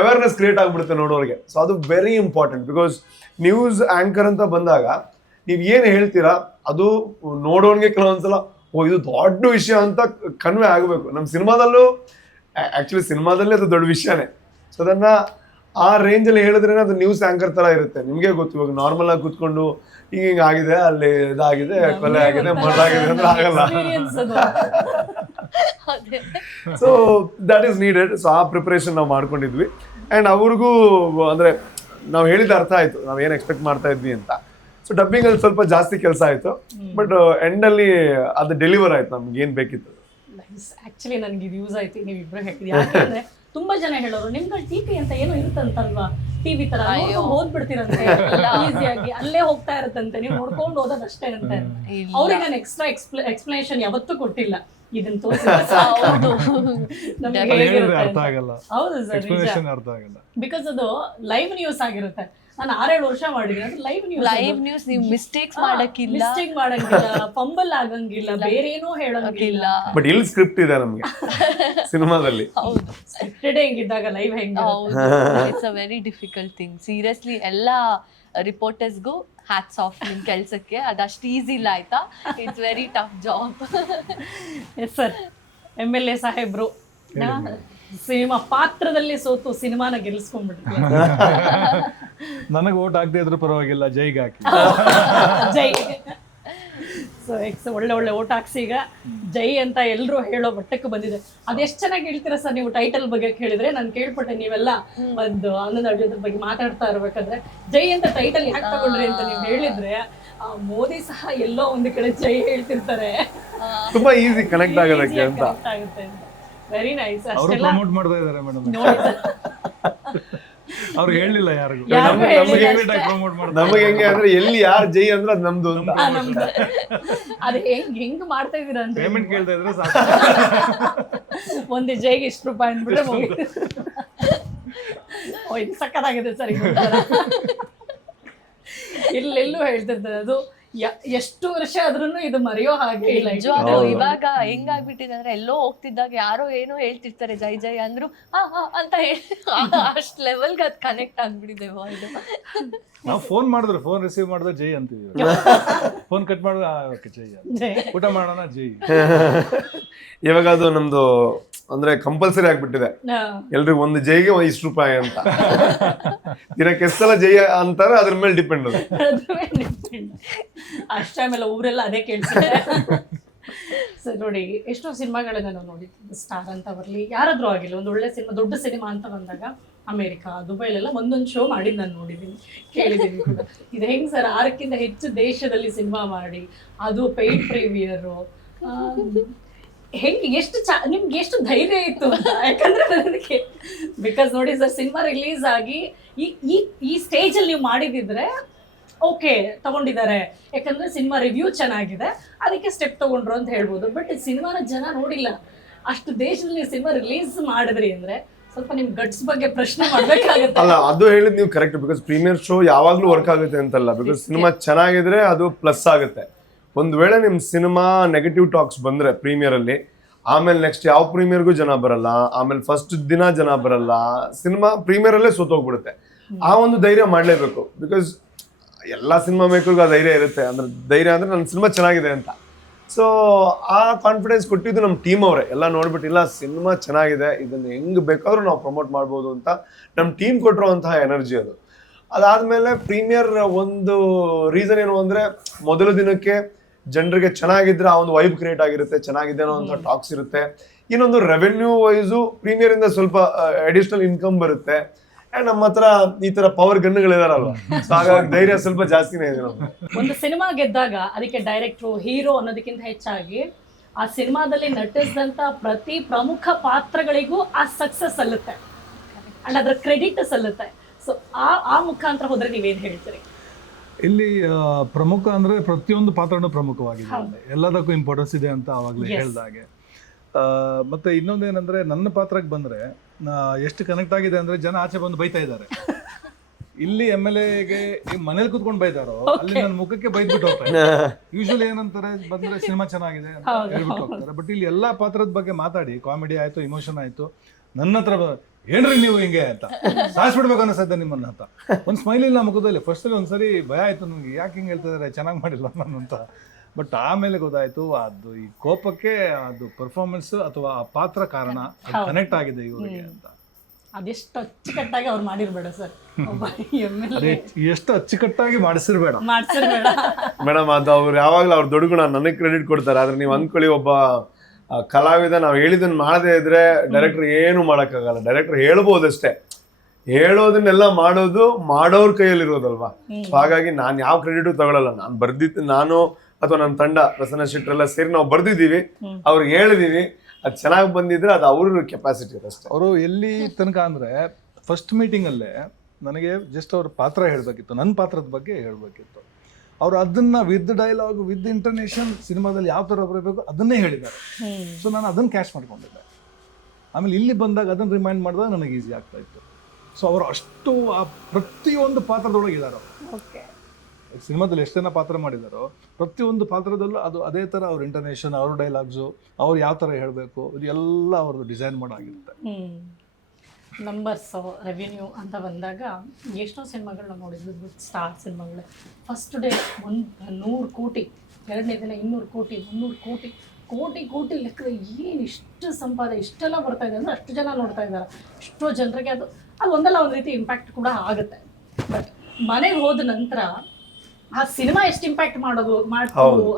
ಅವೇರ್ನೆಸ್ ಕ್ರಿಯೇಟ್ ಆಗಿಬಿಡುತ್ತೆ ನೋಡೋರಿಗೆ. ಸೊ ಅದು very important. Because news anchor ಅಂತ ಬಂದಾಗ ನೀವು ಏನು ಹೇಳ್ತೀರಾ ಅದು ನೋಡೋನಿಗೆ ಕೆಲವೊಂದ್ಸಲ ಇದು ದೊಡ್ಡ ವಿಷಯ ಅಂತ ಕನ್ವೆ ಆಗಬೇಕು. ನಮ್ಮ ಸಿನಿಮಾದಲ್ಲೂ ಆ್ಯಕ್ಚುಲಿ ಸಿನಿಮಾದಲ್ಲಿ ಅದು ದೊಡ್ಡ ವಿಷಯನೇ. ಸೊ ಅದನ್ನು ಆ ರೇಂಜಲ್ಲಿ ಹೇಳಿದ್ರೆ ಅದು ನ್ಯೂಸ್ ಆ್ಯಂಕರ್ ಥರ ಇರುತ್ತೆ. ನಿಮಗೆ ಗೊತ್ತು, ಇವಾಗ ನಾರ್ಮಲ್ ಆಗಿ ಕೂತ್ಕೊಂಡು ಹಿಂಗೆ ಆಗಿದೆ, ಅಲ್ಲಿ ಇದಾಗಿದೆ, ಕೊಲೆ ಆಗಿದೆ, ಮರಳಾಗಿದೆ ಅಂದ್ರೆ ಆಗಲ್ಲ. So that is needed. So ಆ ಪ್ರಿಪ್ರೇಷನ್ ನಾವು ಮಾಡ್ಕೊಂಡಿದ್ವಿ. ಆ್ಯಂಡ್ ಅವ್ರಿಗೂ ಅಂದರೆ ನಾವು ಹೇಳಿದ ಅರ್ಥ ಆಯಿತು, ನಾವು ಏನು ಎಕ್ಸ್ಪೆಕ್ಟ್ ಮಾಡ್ತಾ ಇದ್ವಿ ಅಂತ. ಸೊ ಡಬ್ಬಿಂಗಲ್ಲಿ ಸ್ವಲ್ಪ ಜಾಸ್ತಿ ಕೆಲಸ ಆಯಿತು, ಬಟ್ ಎಂಡಲ್ಲಿ ಅದು ಡೆಲಿವರ್ ಆಯ್ತು ನಮ್ಗೆ ಏನು ಬೇಕಿತ್ತು. ಆಕ್ಚುಲಿ ನನಗೆ ಇದು ಯೂಸ್ ಆಯ್ತು ನೀವಿಬ್ರು ಹೇಳಿದ್ರಿ. ಯಾಕಂದ್ರೆ ತುಂಬಾ ಜನ ಹೇಳೋರು ನಿಮ್ಗೆ ಟಿವಿ ಅಂತ ಏನೋ ಇರುತ್ತಂತಲ್ವಾ, ಟಿವಿ ತರ ಓದ್ಬಿಡ್ತೀರಂತೆ ಈಸಿಯಾಗಿ, ಅಲ್ಲೇ ಹೋಗ್ತಾ ಇರತ್ತಂತೆ, ನೀವು ನೋಡ್ಕೊಂಡು ಓದೋದಷ್ಟೇ ಅಂತ. ಅವ್ರಿಗೆ ನಾನು ಎಕ್ಸ್ಟ್ರಾ ಎಕ್ಸ್ಪ್ಲನೇಷನ್ ಯಾವತ್ತೂ ಕೊಟ್ಟಿಲ್ಲ. ಇದನ್ನ ಹೌದು ಸರ್, ಬಿಕಾಸ್ ಅದು ಲೈವ್ ನ್ಯೂಸ್ ಆಗಿರುತ್ತೆ. ನಾನು 6-7 ವರ್ಷ ಮಾಡಿದ್ದೀನಿ. ಅದು ಲೈವ್ ನ್ಯೂಸ್ ನೀವು ಮಿಸ್ಟೇಕ್ಸ್ ಮಾಡಕ್ಕಿಲ್ಲ, ಮಿಸ್ಟೇಕ್ ಮಾಡಂಗಿಲ್ಲ, ಫಂಬಲ್ ಆಗಂಗಿಲ್ಲ, ಬೇರೆ ಏನೋ ಹೇಳಂಗಿಲ್ಲ. ಬಟ್ ಇಲ್ಲಿ ಸ್ಕ್ರಿಪ್ಟ್ ಇದೆ ನಮ್ಗೆ ಸಿನಿಮಾದಲ್ಲಿ. ಹೌದು ಸ್ಕ್ರಿಪ್ಟೆಡ್ ಹೆಂಗಿದ್ದಾಗ ಲೈವ್ ಹೆಂಗ? It's a very difficult thing seriously. ಎಲ್ಲ ರಿಪೋರ್ಟರ್ಸ್ಗೂ ಹ್ಯಾಟ್ಸ್ ಆಫ್ ನಿಮ್ ಕೆಲ್ಸಕ್ಕೆ, ಅದಷ್ಟು ಈಸಿ ಇಲ್ಲ ಆಯ್ತಾ. It's very tough job. Yes sir. MLA ಸಾಹೇಬ್ರು ಸಿನಿಮಾ ಪಾತ್ರದಲ್ಲಿ ಸೋತು ಸಿನಿಮಾನ ಗೆಲ್ಲಿಸ್ಕೊಂಡ್ಬಿಟ್ರು. ನನಗೆ ಓಟ್ ಆಗದೆ ಇದ್ರೂ ಪರವಾಗಿಲ್ಲ, ಜೈಗೆ ಹಾಕಿ. ಜೈ. ಸೊ ಒಳ್ಳೆ ಒಳ್ಳೆ ಓಟ್ ಹಾಕ್ಸಿ ಈಗ ಜೈ ಅಂತ ಎಲ್ಲರೂ ಹೇಳೋ ಮಟ್ಟಕ್ಕೆ ಬಂದಿದೆ. ಅದೆಷ್ಟು ಚೆನ್ನಾಗಿ ಹೇಳ್ತೀರಾ ಸರ್ ನೀವು ಟೈಟಲ್ ಬಗ್ಗೆ ಕೇಳಿದ್ರೆ. ನಾನು ಕೇಳ್ಪಟ್ಟೆ ನೀವೆಲ್ಲ ಒಂದು ಆನಂದ್ ಅದ್ರ ಬಗ್ಗೆ ಮಾತಾಡ್ತಾ ಇರ್ಬೇಕಾದ್ರೆ ಜೈ ಅಂತ ಟೈಟಲ್ ಯಾಕೆ ತಗೊಂಡ್ರಿ ಅಂತ ನೀವು ಹೇಳಿದ್ರೆ, ಮೋದಿ ಸಹ ಎಲ್ಲೋ ಒಂದು ಕಡೆ ಜೈ ಹೇಳ್ತಿರ್ತಾರೆ, ತುಂಬಾ ಈಸಿ ಕನೆಕ್ಟ್ ಆಗೋದಕ್ಕೆ ಅಂತ. Very nice. ಅವರು ಅಷ್ಟೆಲ್ಲ ಪ್ರಮೋಟ್ ಮಾಡ್ತಾ ಇದ್ದಾರೆ ಮೇಡಮ್. ನೋಡಿ ಸರ್. ಅವ್ರು ಹೇಳಿಲ್ಲ ಯಾರಿಗೂ. ಯಾರಿಗೂ ಹೇಳಿಲ್ಲ ಅಷ್ಟೇ. ಪ್ರಮೋಟ್ ಮಾಡ್ತಾರೆ. ನಮಗೆ ಹೆಂಗೆ ಅಂದ್ರೆ ಎಲ್ಲಿ ಯಾರು ಜೈ ಅಂದ್ರೆ ಅದು ನಮ್ದು ಅಂತ. ನಮ್ದು ಅದು ಹೆಂಗ್ ಮಾಡ್ತಾ ಇದೀರ ಅಂದ್ರೆ ಪೇಮೆಂಟ್ ಕೇಳ್ತಾ ಇದ್ರೆ ಸಾಕು. ಒಂದು ಜೈಗೆ ಇಷ್ಟು ರೂಪಾಯಿ ಅಂದ್ಬಿಟ್ರೆ ಮುಗೀತು. ಓ ಇದು ಸಕ್ಕತ್ತಾಗಿದೆ ಸರ್. ಇಲ್ಲೆಲ್ಲೂ ಹೇಳ್ತಿರ್ತಾರೆ ಅದು ಎಷ್ಟು ವರ್ಷ ಆದ್ರೂ ಇದು ಮರೆಯೋ ಹಾಗೆ ಇಲ್ಲ. ನಿಜವಾಗ್ಲೂ ಇವಾಗ ಹೆಂಗಾಗ್ಬಿಟ್ಟಿದೆ ಅಂದ್ರೆ ಎಲ್ಲೋ ಹೋಗ್ತಿದ್ದಾಗ ಯಾರೋ ಏನೋ ಹೇಳ್ತಿರ್ತಾರೆ ಜೈ ಜೈ ಅಂದ್ರು ಅಂತ ಹೇಳಿ ಅಷ್ಟ್ ಲೆವೆಲ್ಗೆ ಅದು ಕನೆಕ್ಟ್ ಆಗ್ಬಿಟ್ಟಿದೆ ವರ್ಡ್. ನಾವು ಫೋನ್ ಮಾಡಿದ್ರೆ ಫೋನ್ ರಿಸೀವ್ ಮಾಡಿದ್ರೆ ಜೈ ಅಂತೀವಿ, ಫೋನ್ ಕಟ್ ಮಾಡಿದ್ರೆ ಓಕೆ ಜೈ ಅಂತ. ಊಟ ಮಾಡೋಣ ಜೈ. ಇವಾಗ ಅದು ನಮ್ದು ಅಂದ್ರೆ ಕಂಪಲ್ಸರಿ ಆಗ್ಬಿಟ್ಟಿದೆ. ಎಲ್ರಿಗೂ ಒಂದು ಜೈಗೆ ಇಷ್ಟು ರೂಪಾಯಿ ಅಂತ. ದಿನಕ್ಕೆ ಎಷ್ಟೆಲ್ಲ ಜೈ ಅಂತಾರೆ ಅದ್ರ ಮೇಲೆ ಡಿಪೆಂಡ್ ಅದು. ಅಷ್ಟ ಆಮೇಲೆ ಊರೆಲ್ಲ ಅದೇ ಕೇಳ್ತಾರೆ. ಸರ್ ನೋಡಿ ಎಷ್ಟೋ ಸಿನಿಮಾಗಳನ್ನ ನಾವು ನೋಡಿದ್ವಿ. ಸ್ಟಾರ್ ಅಂತ ಬರಲಿ ಯಾರಾದ್ರೂ ಆಗಿಲ್ಲ, ಒಂದು ಒಳ್ಳೆ ಸಿನಿಮಾ ದೊಡ್ಡ ಸಿನಿಮಾ ಅಂತ ಬಂದಾಗ ಅಮೇರಿಕಾ ದುಬೈಲೆಲ್ಲ ಒಂದೊಂದು ಶೋ ಮಾಡಿದ್ದು ನಾನು ನೋಡಿದ್ದೀನಿ, ಕೇಳಿದ್ದೀನಿ ಕೂಡ. ಇದು ಹೆಂಗ್ ಸರ್ 6ಕ್ಕಿಂತ ಹೆಚ್ಚು ದೇಶದಲ್ಲಿ ಸಿನಿಮಾ ಮಾಡಿ ಅದು ಪೇಯ್ಡ್ ಪ್ರೀಮಿಯರು, ಹೆಂಗೆ ಎಷ್ಟು ನಿಮ್ಗೆ ಎಷ್ಟು ಧೈರ್ಯ ಇತ್ತು ಅಂತ? ಯಾಕಂದ್ರೆ ನನಗೆ ಬಿಕಾಸ್ ನೋಡಿ ಸರ್ ಸಿನಿಮಾ ರಿಲೀಸ್ ಆಗಿ ಈ ಸ್ಟೇಜಲ್ಲಿ ನೀವು ಮಾಡಿದಿದ್ರೆ ಓಕೆ ತಗೊಂಡಿದ್ದಾರೆ, ಯಾಕಂದ್ರೆ ಸಿನಿಮಾ ರಿವ್ಯೂ ಚೆನ್ನಾಗಿದೆ ಅದಕ್ಕೆ ಸ್ಟೆಪ್ ತಗೊಂಡ್ರು ಅಂತ ಹೇಳ್ಬೋದು. ಬಟ್ ಸಿನಿಮಾನ ಜನ ನೋಡಿಲ್ಲ, ಅಷ್ಟು ದೇಶದಲ್ಲಿ ಸಿನಿಮಾ ರಿಲೀಸ್ ಮಾಡಿದ್ರಿ ಅಂದ್ರೆ ಸ್ವಲ್ಪ ನಿಮ್ ಗಟ್ಸ್ ಬಗ್ಗೆ ಪ್ರಶ್ನೆ ಮಾಡ್ಬೇಕಾಗುತ್ತೆ. ಅಲ್ಲ ಅದು ಹೇಳಿದ್ ನೀವು ಕರೆಕ್ಟ್. ಬಿಕಾಸ್ ಪ್ರೀಮಿಯರ್ ಶೋ ಯಾವಾಗ್ಲೂ ವರ್ಕ್ ಆಗುತ್ತೆ ಅಂತಲ್ಲ. ಬಿಕಾಸ್ ಸಿನಿಮಾ ಚೆನ್ನಾಗಿದ್ರೆ ಅದು ಪ್ಲಸ್ ಆಗುತ್ತೆ. ಒಂದ್ ವೇಳೆ ನಿಮ್ ಸಿನಿಮಾ ನೆಗೆಟಿವ್ ಟಾಕ್ಸ್ ಬಂದ್ರೆ ಪ್ರೀಮಿಯರ್ ಅಲ್ಲಿ, ಆಮೇಲೆ ನೆಕ್ಸ್ಟ್ ಯಾವ ಪ್ರೀಮಿಯರ್ಗೂ ಜನ ಬರಲ್ಲ, ಆಮೇಲೆ ಫಸ್ಟ್ ದಿನ ಜನ ಬರಲ್ಲ, ಸಿನಿಮಾ ಪ್ರೀಮಿಯರ್ ಅಲ್ಲೇ ಸೋತೋಗ್ಬಿಡುತ್ತೆ. ಆ ಒಂದು ಧೈರ್ಯ ಮಾಡ್ಲೇಬೇಕು. ಬಿಕಾಸ್ ಎಲ್ಲ ಸಿನಿಮಾ ಮೇಕರ್ಗೂ ಆ ಧೈರ್ಯ ಇರುತ್ತೆ. ಅಂದ್ರೆ ಧೈರ್ಯ ಅಂದ್ರೆ ನನ್ನ ಸಿನಿಮಾ ಚೆನ್ನಾಗಿದೆ ಅಂತ. ಸೊ ಆ ಕಾನ್ಫಿಡೆನ್ಸ್ ಕೊಟ್ಟಿದ್ದು ನಮ್ಮ ಟೀಮ್ ಅವರೇ. ಎಲ್ಲ ನೋಡ್ಬಿಟ್ಟಿಲ್ಲ ಸಿನಿಮಾ ಚೆನ್ನಾಗಿದೆ, ಇದನ್ನ ಹೆಂಗ್ ಬೇಕಾದ್ರೂ ನಾವು ಪ್ರಮೋಟ್ ಮಾಡ್ಬೋದು ಅಂತ ನಮ್ಮ ಟೀಮ್ ಕೊಟ್ಟಿರುವಂತಹ ಎನರ್ಜಿ ಅದು. ಅದಾದ್ಮೇಲೆ ಪ್ರೀಮಿಯರ್ ಒಂದು ರೀಸನ್ ಏನು ಅಂದ್ರೆ ಮೊದಲ ದಿನಕ್ಕೆ ಜನರಿಗೆ ಚೆನ್ನಾಗಿದ್ರೆ ಆ ಒಂದು ವೈಬ್ ಕ್ರಿಯೇಟ್ ಆಗಿರುತ್ತೆ, ಚೆನ್ನಾಗಿದೆ ಅನ್ನೋ ಅಂತ ಟಾಕ್ಸ್ ಇರುತ್ತೆ. ಇನ್ನೊಂದು ರೆವೆನ್ಯೂ ವೈಸು ಪ್ರೀಮಿಯರ್ ಇಂದ ಸ್ವಲ್ಪ ಅಡಿಷನಲ್ ಇನ್ಕಮ್ ಬರುತ್ತೆ. ಅಂಡ್ ನಮ್ಮ ಹತ್ರ ಈ ತರ ಪವರ್ ಗನ್ಗಳಿದಾರಲ್ವ, ಸೊ ಹಾಗಾಗಿ ಧೈರ್ಯ ಸ್ವಲ್ಪ ಜಾಸ್ತಿನೇ ಇದೆ ನಮ್ಗೆ. ಒಂದು ಸಿನಿಮಾ ಗೆದ್ದಾಗ ಅದಕ್ಕೆ ಡೈರೆಕ್ಟ್ರು ಹೀರೋ ಅನ್ನೋದಕ್ಕಿಂತ ಹೆಚ್ಚಾಗಿ ಆ ಸಿನಿಮಾದಲ್ಲಿ ನಟಿಸಿದಂತ ಪ್ರತಿ ಪ್ರಮುಖ ಪಾತ್ರಗಳಿಗೂ ಆ ಸಕ್ಸಸ್ ಸಲ್ಲುತ್ತೆ ಅಂಡ್ ಅದ್ರ ಕ್ರೆಡಿಟ್ ಸಲ್ಲುತ್ತೆ. ಸೊ ಆ ಮುಖಾಂತರ ಹೋದ್ರೆ ನೀವೇನ್ ಹೇಳ್ತೀರಿ? ಇಲ್ಲಿ ಪ್ರಮುಖ ಅಂದ್ರೆ ಪ್ರತಿಯೊಂದು ಪಾತ್ರನೂ ಪ್ರಮುಖವಾಗಿದೆ, ಎಲ್ಲದಕ್ಕೂ ಇಂಪಾರ್ಟೆನ್ಸ್ ಇದೆ ಅಂತ ಅವಾಗಲೇ ಹೇಳ್ದಾಗೆ. ಮತ್ತೆ ಇನ್ನೊಂದೇನಂದ್ರೆ ನನ್ನ ಪಾತ್ರಕ್ಕೆ ಬಂದ್ರೆ ಎಷ್ಟು ಕನೆಕ್ಟ್ ಆಗಿದೆ ಅಂದ್ರೆ ಜನ ಆಚೆ ಬಂದು ಬೈತಾ ಇದ್ದಾರೆ. ಇಲ್ಲಿ MLAಗೆ ಮನೇಲಿ ಕುತ್ಕೊಂಡು ಬೈತಾರೋ ಅಲ್ಲಿ ನನ್ನ ಮುಖಕ್ಕೆ ಬೈದ್ಬಿಟ್ಟು ಹೋಗ್ತಾರೆ. ಯೂಶುವಲಿ ಏನಂತಾರೆ ಬಂದ್ರೆ ಸಿನಿಮಾ ಚೆನ್ನಾಗಿದೆ ಅಂತ ಹೇಳ್ಬಿಟ್ಟು ಹೋಗ್ತಾರೆ. ಬಟ್ ಇಲ್ಲಿ ಎಲ್ಲಾ ಪಾತ್ರದ ಬಗ್ಗೆ ಮಾತಾಡಿ ಕಾಮಿಡಿ ಆಯ್ತು, ಇಮೋಷನ್ ಆಯ್ತು, ನನ್ನ ಹತ್ರ ಏನ್ರಿ ನೀವು ಹಿಂಗೆ ಅಂತ ಸಾಯಿಸ್ಬಿಡ್ಬೇಕು ಅನಿಸ್ತದೆ ನಿಮ್ಮನ್ನ ಅಂತ. ಒಂದು ಸ್ಮೈಲ್ ಇಲ್ಲ ಮುಖದಲ್ಲಿ. ಫಸ್ಟ್ ಅಲ್ಲಿ ಒಂದ್ಸರಿ ಭಯ ಆಯ್ತು ನನಗೆ, ಯಾಕೆ ಹಿಂಗೆ ಹೇಳ್ತಿದ್ದಾರೆ, ಚೆನ್ನಾಗಿ ಮಾಡಿಲ್ಲ ನಾನು ಅಂತ. ಬಟ್ ಆಮೇಲೆ ಗೊತ್ತಾಯ್ತು ಅದು ಈ ಕೋಪಕ್ಕೆ ಅದು ಪರ್ಫಾರ್ಮೆನ್ಸ್ ಅಥವಾ ಆ ಪಾತ್ರ ಕಾರಣ, ಕನೆಕ್ಟ್ ಆಗಿದೆ ಇವರಿಗೆ ಅಂತ. ಅದೆಷ್ಟು ಅಚ್ಚುಕಟ್ಟಾಗಿ ಅವ್ರು ಮಾಡಿರ್ಬೇಡ ಸರ್, ಅದೇ ಎಷ್ಟು ಅಚ್ಚುಕಟ್ಟಾಗಿ ಮಾಡಿಸಿರ್ಬೇಡ ಮೇಡಮ್. ಅದು ಅವ್ರು ಯಾವಾಗ್ಲೂ ಅವ್ರ ದೊಡ್ಡ ಗುಣ ನನಗೆ ಕ್ರೆಡಿಟ್ ಕೊಡ್ತಾರೆ. ಆದ್ರೆ ನೀವು ಅಂದ್ಕೊಳ್ಳಿ ಒಬ್ಬ ಕಲಾವಿದ ನಾವು ಹೇಳಿದನ್ನ ಮಾಡದೇ ಇದ್ರೆ ಡೈರೆಕ್ಟರ್ ಏನು ಮಾಡೋಕ್ಕಾಗಲ್ಲ. ಡೈರೆಕ್ಟರ್ ಹೇಳ್ಬೋದಷ್ಟೇ, ಹೇಳೋದನ್ನೆಲ್ಲ ಮಾಡೋರ್ ಕೈಯಲ್ಲಿರೋದಲ್ವಾ. ಹಾಗಾಗಿ ನಾನು ಯಾವ ಕ್ರೆಡಿಟು ತಗೊಳ್ಳಲ್ಲ. ನಾನು ಬರ್ದಿದ್ದು ನಾನು ಅಥವಾ ನನ್ನ ತಂಡ ಪ್ರಸನ್ನ ಶೆಟ್ಟರೆಲ್ಲ ಸೇರಿ ನಾವು ಬರ್ದಿದ್ದೀವಿ, ಅವ್ರಿಗೆ ಹೇಳಿದೀವಿ, ಅದು ಚೆನ್ನಾಗಿ ಬಂದಿದ್ರೆ ಅದು ಅವ್ರ ಕೆಪಾಸಿಟಿ ಅಷ್ಟೇ. ಅವರು ಎಲ್ಲಿ ತನಕ ಅಂದ್ರೆ ಫಸ್ಟ್ ಮೀಟಿಂಗ್ ಅಲ್ಲೇ ನನಗೆ ಜಸ್ಟ್ ಅವ್ರ ಪಾತ್ರ ಹೇಳ್ಬೇಕಿತ್ತು, ನನ್ನ ಪಾತ್ರದ ಬಗ್ಗೆ ಹೇಳ್ಬೇಕಿತ್ತು. ಅವ್ರು ಅದನ್ನ ವಿತ್ ಡೈಲಾಗ್ ವಿತ್ ಇಂಟರ್ನೇಷನ್ ಸಿನಿಮಾದಲ್ಲಿ ಯಾವ ತರ ಬರಬೇಕು ಅದನ್ನೇ ಹೇಳಿದ್ದಾರೆ. ಸೊ ನಾನು ಅದನ್ನ ಕ್ಯಾಶ್ ಮಾಡ್ಕೊಂಡಿದ್ದೆ. ಆಮೇಲೆ ಇಲ್ಲಿ ಬಂದಾಗ ಅದನ್ನ ರಿಮೈಂಡ್ ಮಾಡಿದಾಗ ನನಗೆ ಈಸಿ ಆಗ್ತಾ ಇತ್ತು. ಸೊ ಅವರು ಅಷ್ಟು ಆ ಪ್ರತಿಯೊಂದು ಪಾತ್ರದೊಳಗಿದ್ದಾರೆ. ಓಕೆ. ಸಿನಿಮಾದಲ್ಲಿ ಎಷ್ಟು ಜನ ಪಾತ್ರ ಮಾಡಿದಾರೋ ಪ್ರತಿಯೊಂದು ಪಾತ್ರದಲ್ಲೂ ಅದು ಅದೇ ಥರ ಅವ್ರ ಇಂಟರ್ನೇಷನ್, ಅವ್ರ ಡೈಲಾಗ್ಸು, ಅವ್ರು ಯಾವ ಥರ ಹೇಳಬೇಕು, ಇದೆಲ್ಲ ಅವ್ರದ್ದು ಡಿಸೈನ್ ಮಾಡಾಗಿರುತ್ತೆ. ನಂಬರ್ಸು, ರೆವಿನ್ಯೂ ಅಂತ ಬಂದಾಗ ಎಷ್ಟೋ ಸಿನಿಮಾಗಳನ್ನ ನೋಡಿದ್ವಿ, ಸ್ಟಾರ್ ಸಿನಿಮಾಗಳು. ಫಸ್ಟ್ ಡೇ 100 ಕೋಟಿ, ಎರಡನೇ ದಿನ 200 ಕೋಟಿ, 300 ಕೋಟಿ, ಕೋಟಿ ಲೆಕ್ಕದ ಏನು ಇಷ್ಟು ಸಂಪಾದನೆ ಇಷ್ಟೆಲ್ಲ ಬರ್ತಾ ಇದೆ ಅಂದರೆ ಅಷ್ಟು ಜನ ನೋಡ್ತಾ ಇದ್ದಾರೆ. ಎಷ್ಟೋ ಜನರಿಗೆ ಅದು ಒಂದಲ್ಲ ಒಂದು ರೀತಿ ಇಂಪ್ಯಾಕ್ಟ್ ಕೂಡ ಆಗುತ್ತೆ. ಬಟ್ ಮನೆಗೆ ಹೋದ ನಂತರ ಆ ಸಿನಿಮಾ ಎಷ್ಟು ಇಂಪ್ಯಾಕ್ಟ್ ಮಾಡ್ತೀವಿ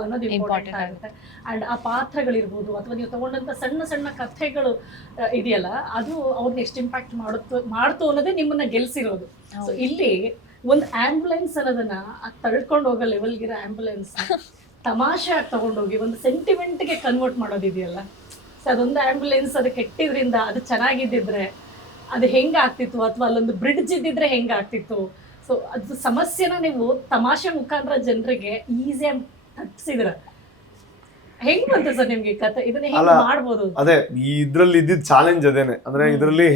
ಅನ್ನೋದು ಇಂಪಾರ್ಟೆಂಟ್ ಆಗುತ್ತೆ. ಆ್ಯಂಡ್ ಆ ಪಾತ್ರಗಳಿರ್ಬೋದು ಅಥವಾ ನೀವು ತಗೊಂಡಂಥ ಸಣ್ಣ ಸಣ್ಣ ಕಥೆಗಳು ಇದೆಯಲ್ಲ, ಅದು ಅವ್ರನ್ನ ಎಷ್ಟು ಇಂಪ್ಯಾಕ್ಟ್ ಮಾಡ್ತು ಅನ್ನೋದೇ ನಿಮ್ಮನ್ನ ಗೆಲ್ಸಿರೋದು. ಸೊ ಇಲ್ಲಿ ಒಂದು ಆಂಬ್ಯುಲೆನ್ಸ್ ಅನ್ನೋದನ್ನ ತಳ್ಕೊಂಡು ಹೋಗೋ ಲೆವೆಲ್ಗಿರೋ ಆಂಬ್ಯುಲೆನ್ಸ್ ತಮಾಷೆ ಆಗಿ ತಗೊಂಡೋಗಿ ಒಂದು ಸೆಂಟಿಮೆಂಟ್ಗೆ ಕನ್ವರ್ಟ್ ಮಾಡೋದಿದೆಯಲ್ಲ. ಸೊ ಅದೊಂದು ಆಂಬ್ಯುಲೆನ್ಸ್ ಅದು ಕೆಟ್ಟಿದ್ರಿಂದ ಅದು ಚೆನ್ನಾಗಿದ್ದಿದ್ರೆ ಅದು ಹೆಂಗೆ ಆಗ್ತಿತ್ತು, ಅಥವಾ ಅಲ್ಲೊಂದು ಬ್ರಿಡ್ಜ್ ಇದ್ದಿದ್ರೆ ಹೆಂಗೆ ಆಗ್ತಿತ್ತು. ಸೊ ಅದು ಸಮಸ್ಯೆನ ನೀವು ತಮಾಷೆ ಮುಖಾಂತರ ಜನರಿಗೆ ಈಸಿಯಾಗಿ ತಪ್ಪಿಸಿದ್ರ. ಹೆಂಗ್ ಬಂತು ಸರ್ ನಿಮ್ಗೆ ಕತೆ, ಇದನ್ನ ಹೆಂಗ್ ಮಾಡ್ಬೋದು? ಅದೇ ಇದ್ರಲ್ಲಿ ಇದ್ದಿದ್ ಚಾಲೆಂಜ್ ಅದೇನೆ. ಅಂದ್ರೆ ಇದರಲ್ಲಿ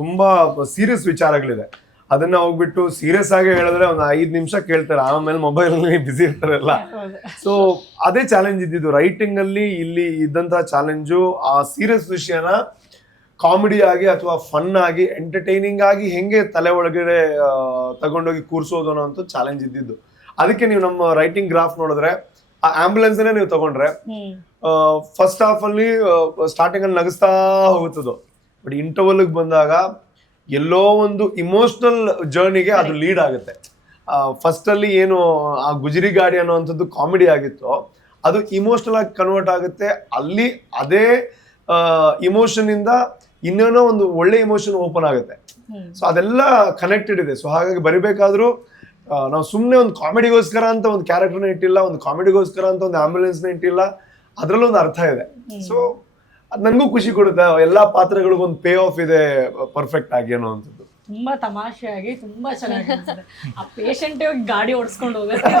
ತುಂಬಾ ಸೀರಿಯಸ್ ವಿಚಾರಗಳಿದೆ. ಅದನ್ನ ಹೋಗ್ಬಿಟ್ಟು ಸೀರಿಯಸ್ ಆಗಿ ಹೇಳಿದ್ರೆ ಒಂದು 5 ನಿಮಿಷ ಕೇಳ್ತಾರೆ, ಆಮೇಲೆ ಮೊಬೈಲ್ ಅಲ್ಲಿ ಬಿಸಿ ಇರ್ತಾರಲ್ಲ. ಸೊ ಅದೇ ಚಾಲೆಂಜ್ ಇದ್ದಿದ್ದು ರೈಟಿಂಗ್ ಅಲ್ಲಿ. ಇಲ್ಲಿ ಇದ್ದಂತಹ ಚಾಲೆಂಜು ಆ ಸೀರಿಯಸ್ ವಿಷಯನ ಕಾಮಿಡಿ ಆಗಿ ಅಥವಾ ಫನ್ ಆಗಿ ಎಂಟರ್ಟೈನಿಂಗ್ ಆಗಿ ಹೆಂಗೆ ತಲೆ ಒಳಗಡೆ ತಗೊಂಡೋಗಿ ಕೂರ್ಸೋದು ಅನ್ನೋ ಚಾಲೆಂಜ್ ಇದ್ದಿದ್ದು. ಅದಕ್ಕೆ ನೀವು ನಮ್ಮ ರೈಟಿಂಗ್ ಗ್ರಾಫ್ ನೋಡಿದ್ರೆ ಆ ಆಂಬ್ಯುಲೆನ್ಸ್ ನೀವು ತಗೊಂಡ್ರೆ ಫಸ್ಟ್ ಹಾಫ್ ಅಲ್ಲಿ ಸ್ಟಾರ್ಟಿಂಗ್ ಅಲ್ಲಿ ನಗಿಸ್ತಾ ಹೋಗುತ್ತದು, ಬಟ್ ಇಂಟರ್ವಲ್ ಬಂದಾಗ ಎಲ್ಲೋ ಒಂದು ಇಮೋಷನಲ್ ಜರ್ನಿಗೆ ಅದು ಲೀಡ್ ಆಗುತ್ತೆ. ಫಸ್ಟ್ ಅಲ್ಲಿ ಏನು ಆ ಗುಜರಿ ಗಾಡಿ ಅನ್ನೋವಂಥದ್ದು ಕಾಮಿಡಿ ಆಗಿತ್ತು, ಅದು ಇಮೋಷನಲ್ ಆಗಿ ಕನ್ವರ್ಟ್ ಆಗುತ್ತೆ. ಅಲ್ಲಿ ಅದೇ ಇಮೋಷನ್ ಇಂದ ಇನ್ನೇನೋ ಒಂದು ಒಳ್ಳೆ ಇಮೋಷನ್ ಓಪನ್ ಆಗುತ್ತೆ. ಸೊ ಅದೆಲ್ಲ ಕನೆಕ್ಟೆಡ್ ಇದೆ. ಸೊ ಹಾಗಾಗಿ ಬರಿಬೇಕಾದ್ರೂ ನಾವು ಸುಮ್ಮನೆ ಒಂದು ಕಾಮಿಡಿಗೋಸ್ಕರ ಅಂತ ಒಂದು ಕ್ಯಾರೆಕ್ಟರ್ನ ಇಟ್ಟಿಲ್ಲ, ಒಂದು ಕಾಮಿಡಿಗೋಸ್ಕರ ಅಂತ ಒಂದು ಆಂಬ್ಯುಲೆನ್ಸ್ನ ಇಟ್ಟಿಲ್ಲ. ಅದರಲ್ಲೂ ಒಂದು ಅರ್ಥ ಇದೆ. ಸೊ ಅದು ನನಗೂ ಖುಷಿ ಕೊಡುತ್ತೆ, ಎಲ್ಲಾ ಪಾತ್ರಗಳಿಗೂ ಒಂದು ಪೇ ಆಫ್ ಇದೆ ಪರ್ಫೆಕ್ಟ್ ಆಗಿ ಅನ್ನೋ ಅಂಥದ್ದು. ತುಂಬಾ ತಮಾಷೆಯಾಗಿ ತುಂಬಾ ಚೆನ್ನಾಗಿ ಆ ಪೇಷಂಟ್ ಹೋಗಿ ಗಾಡಿ ಓಡಿಸ್ಕೊಂಡು ಹೋಗುತ್ತೆ,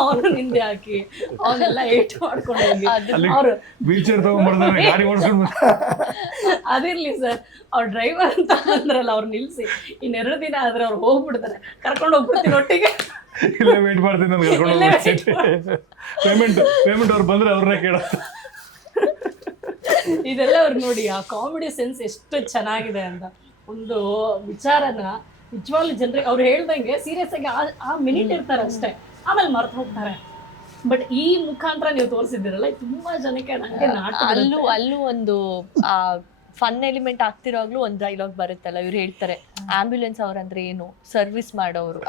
ಅವನು ನಿಂದೆ ಹಾಕಿ ಅವನ್ನೆಲ್ಲ ಏಟ್ ಮಾಡ್ಕೊಂಡು ಹೋಗಿ ಅವ್ರು ಅದಿರ್ಲಿ ಸರ್, ಅವ್ರ ಡ್ರೈವರ್ ಅಂತ ಅಂದ್ರಲ್ಲ, ಅವ್ರು ನಿಲ್ಸಿ ಇನ್ನೆರಡು ದಿನ ಆದ್ರೆ ಅವ್ರು ಹೋಗ್ಬಿಡ್ತಾರೆ, ಕರ್ಕೊಂಡು ಹೋಗ್ಬಿಡ್ತೀನಿ ಒಟ್ಟಿಗೆ. ಇಲ್ಲೇ ವೇಟ್ ಮಾಡ್ತೀನಿ, ಪೇಮೆಂಟ್ ಅವ್ರು ಬಂದ್ರೆ ಅವ್ರನ್ನ ಕೇಳ. ಇದೆಲ್ಲ ಅವ್ರು ನೋಡಿ ಆ ಕಾಮಿಡಿ ಸೆನ್ಸ್ ಎಷ್ಟು ಚೆನ್ನಾಗಿದೆ ಅಂತ. ಒಂದು ವಿಚಾರನ ನಿಜವಾಗ್ಲೂ ಜನರಿಗೆ ಅವ್ರು ಹೇಳ್ದಂಗೆ ಸೀರಿಯಸ್ ಆಗಿ ಆ ಮಿನಿಟ್ ಇರ್ತಾರೆ ಅಷ್ಟೇ, ಆಮೇಲೆ ಮರ್ತು ಹೋಗ್ತಾರೆ. ಬಟ್ ಈ ಮುಖಾಂತರ ನೀವು ತೋರಿಸಿದ್ದೀರಲ್ಲ, ತುಂಬಾ ಜನಕ್ಕೆ ನಂಗೆ ಅಲ್ಲೂ ಒಂದು ಫನ್ ಎಲಿಮೆಂಟ್ ಆಗ್ತಿರೋಗ್ಲೂ ಒಂದು ಡೈಲಾಗ್ ಬರುತ್ತಲ್ಲ, ಇವ್ರು ಹೇಳ್ತಾರೆ ಆಂಬ್ಯುಲೆನ್ಸ್ ಅವ್ರಂದ್ರೆ ಏನು, ಸರ್ವಿಸ್ ಮಾಡೋರು,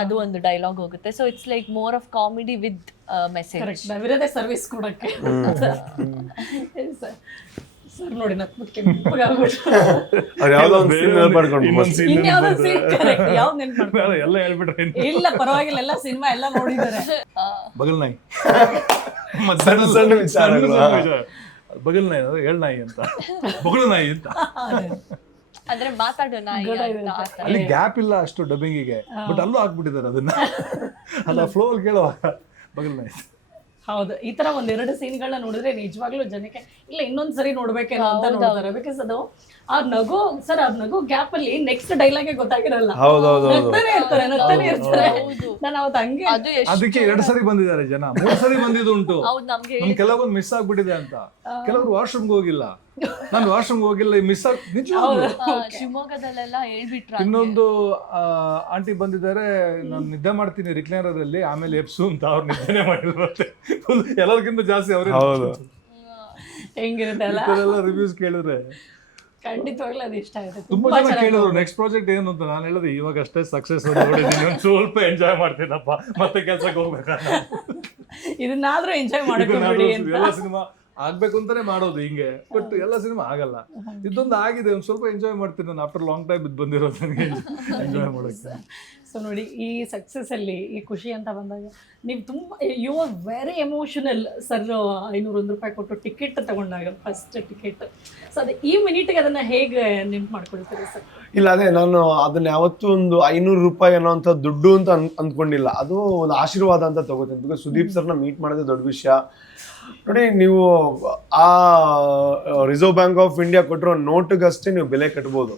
ಅದು ಒಂದು ಡೈಲಾಗ್ ಹೋಗುತ್ತೆ. So it's like more of comedy with message. ನಾವಿರೋದೇ ಸರ್ವಿಸ್ ಕೊಡಕ್ಕೆ ಸರ್. ನೋಡಿ ನಕ್ಬಿಟ್ಟು ಕೆಂಪಗಾಗ್ಬಿಟ್ಟು ಯಾವ್ದು ನೆನ್ಪು ಎಲ್ಲ ಹೇಳ್ಬಿಟ್ರೆ ಇಲ್ಲ ಪರವಾಗಿಲ್ಲ, ಎಲ್ಲ ಸಿನಿಮಾ ಎಲ್ಲ ನೋಡಿದ್ದಾರೆ. ಬಗಲ್ ನಾಯಿ, ಬಗಲ್ ನಾಯಿ ಹೇಳ್ ನಾಯಿ ಅಂತ, ಬಗಲು ನಾಯಿ ಅಂತ. ಅಂದ್ರೆ ಮಾತಾಡೋ ನಾಯಿ ಅಲ್ಲಿ ಗ್ಯಾಪ್ ಇಲ್ಲ ಅಷ್ಟು ಡಬ್ಬಿಂಗಿಗೆ, ಬಟ್ ಅಲ್ಲೂ ಹಾಕ್ಬಿಟ್ಟಿದ್ದಾರೆ ಅದನ್ನ. ಅಲ್ಲ ಫ್ಲೋ ಅಲ್ಲಿ ಕೇಳುವಾಗ ಬಗಲ್ ನಾಯಿ. ಹೌದು, ಈ ತರ ಒಂದೆರಡು ಸೀನ್ಗಳನ್ನ ನೋಡಿದ್ರೆ ನಿಜವಾಗ್ಲೂ ಜನಕ್ಕೆ ಇಲ್ಲ ಇನ್ನೊಂದ್ಸರಿ ನೋಡ್ಬೇಕೇನೋ ಅಂತ ನೋಡ್ತಾರೆ. ಬಿಕಾಸ್ ಅದು ಆ ನಗು ಗ್ಯಾಪ್ ಅಲ್ಲಿ ನೆಕ್ಸ್ಟ್ ಡೈಲಾಗೆ ಗೊತ್ತಾಗಿರಲ್ಲ, ನಗ್ತಾನೆ ಇರ್ತಾರೆ. ನಾನು ಅವತ್ತು ಹಂಗೆ ಅದಕ್ಕೆ 2 ಸರಿ ಬಂದಿದ್ದಾರೆ ಜನ, 3 ಸರಿ ಬಂದಿದ್ದು ಉಂಟು. ನಮ್ ಕೆಲವೊಂದು ಮಿಸ್ ಆಗ್ಬಿಟ್ಟಿದೆ ಅಂತ, ಕೆಲವರು ವಾಶ್ರೂಮ್ಗೆ ಹೋಗಿಲ್ಲ, ನಾನು ವಾಶ್ರೂಮ್ಗೆ ಹೋಗಿಲ್ಲ, ಮಿಸ್ ಆಗಿ ನಿಜ. ಶಿವಮೊಗ್ಗದಲ್ಲೆಲ್ಲ ಹೇಳ್ಬಿಟ್ರು. ಇನ್ನೊಂದು ಆಂಟಿ ಬಂದಿದ್ದಾರೆ, ನಾನು ನಿದ್ದೆ ಮಾಡ್ತೀನಿ ರಿಕ್ಲೈನರಲ್ಲಿ, ಆಮೇಲೆ ಎಪ್ಸು ಅಂತ ಅವ್ರು ನಿದ್ದೆನೆ ಮಾಡಿರುತ್ತೆ. ಎಲ್ಲರಿಗಿಂತ ಜಾಸ್ತಿ ಅವ್ರೆ. ಹೆಂಗಿರುತ್ತೆ ರಿವ್ಯೂಸ್ ಕೇಳಿದ್ರೆ ಖಂಡಿತವಾಗ್ಲೂ ಅದು ಇಷ್ಟ ಆಗುತ್ತೆ. ತುಂಬಾ ಜನ ಕೇಳಿದ್ರು ನೆಕ್ಸ್ಟ್ ಪ್ರಾಜೆಕ್ಟ್ ಏನು ಅಂತ. ನಾನು ಹೇಳಿದೆ ಇವಾಗ ಅಷ್ಟೇ ಸಕ್ಸಸ್ ನೋಡಿದ್ದೀನಿ, ಒಂದು ಸ್ವಲ್ಪ ಎಂಜಾಯ್ ಮಾಡ್ತೀನಪ್ಪ, ಮತ್ತೆ ಕೆಲ್ಸಕ್ಕೆ ಹೋಗ್ಬೇಕಲ್ಲ, ಇದನ್ನಾದ್ರೂ ಎಂಜಾಯ್ ಮಾಡಬೇಕು. ಎಲ್ಲ ಸಿನಿಮಾ ಆಗ್ಬೇಕು ಅಂತಾನೆ ಮಾಡೋದು ಹಿಂಗೆ, ಬಟ್ ಎಲ್ಲ ಸಿನಿಮಾ ಆಗಲ್ಲ. ಇದೊಂದು ಆಗಿದೆ, ಒಂದು ಸ್ವಲ್ಪ ಎಂಜಾಯ್ ಮಾಡ್ತೀನಿ ನಾನು. ಆಫ್ಟರ್ ಲಾಂಗ್ ಟೈಮ್ ಇದು ಬಂದಿರೋದು ನನಗೆ ಎಂಜಾಯ್ ಮಾಡೋಕ್ಕೆ. ಸೊ ನೋಡಿ, ಈ ಸಕ್ಸಸ್ ಅಲ್ಲಿ ಈ ಖುಷಿ ಅಂತ ಬಂದಾಗ ನೀವು ತುಂಬ you are very emotional sir. 501 ರೂಪಾಯಿ ಕೊಟ್ಟು ಟಿಕೆಟ್ ತಗೊಂಡಾಗ, ಫಸ್ಟ್ ಟಿಕೆಟ್. ಸೊ ಅದು ಈ ಮಿನಿಟ್ಗೆ ಅದನ್ನ ಹೇಗೆ ನೆನ್ಪು ಮಾಡ್ಕೊಳ್ತೀರಿ ಸರ್? ಇಲ್ಲ, ಅದೇ ನಾನು ಅದನ್ನ ಯಾವತ್ತೂ ಒಂದು 500 ರೂಪಾಯಿ ಅನ್ನೋಂಥ ದುಡ್ಡು ಅಂತ ಅಂದ್ಕೊಂಡಿಲ್ಲ. ಅದು ಒಂದು ಆಶೀರ್ವಾದ ಅಂತ ತಗೋತೀನಿ. ಬಿಕಾಸ್ ಸುದೀಪ್ ಸರ್ನ ಮೀಟ್ ಮಾಡೋದೇ ದೊಡ್ಡ ವಿಷಯ. ನೋಡಿ, ನೀವು ಆ ರಿಸರ್ವ್ ಬ್ಯಾಂಕ್ ಆಫ್ ಇಂಡಿಯಾ ಕೊಟ್ಟಿರೋ ನೋಟ್ಗಷ್ಟೇ ನೀವು ಬೆಲೆ ಕಟ್ಬೋದು.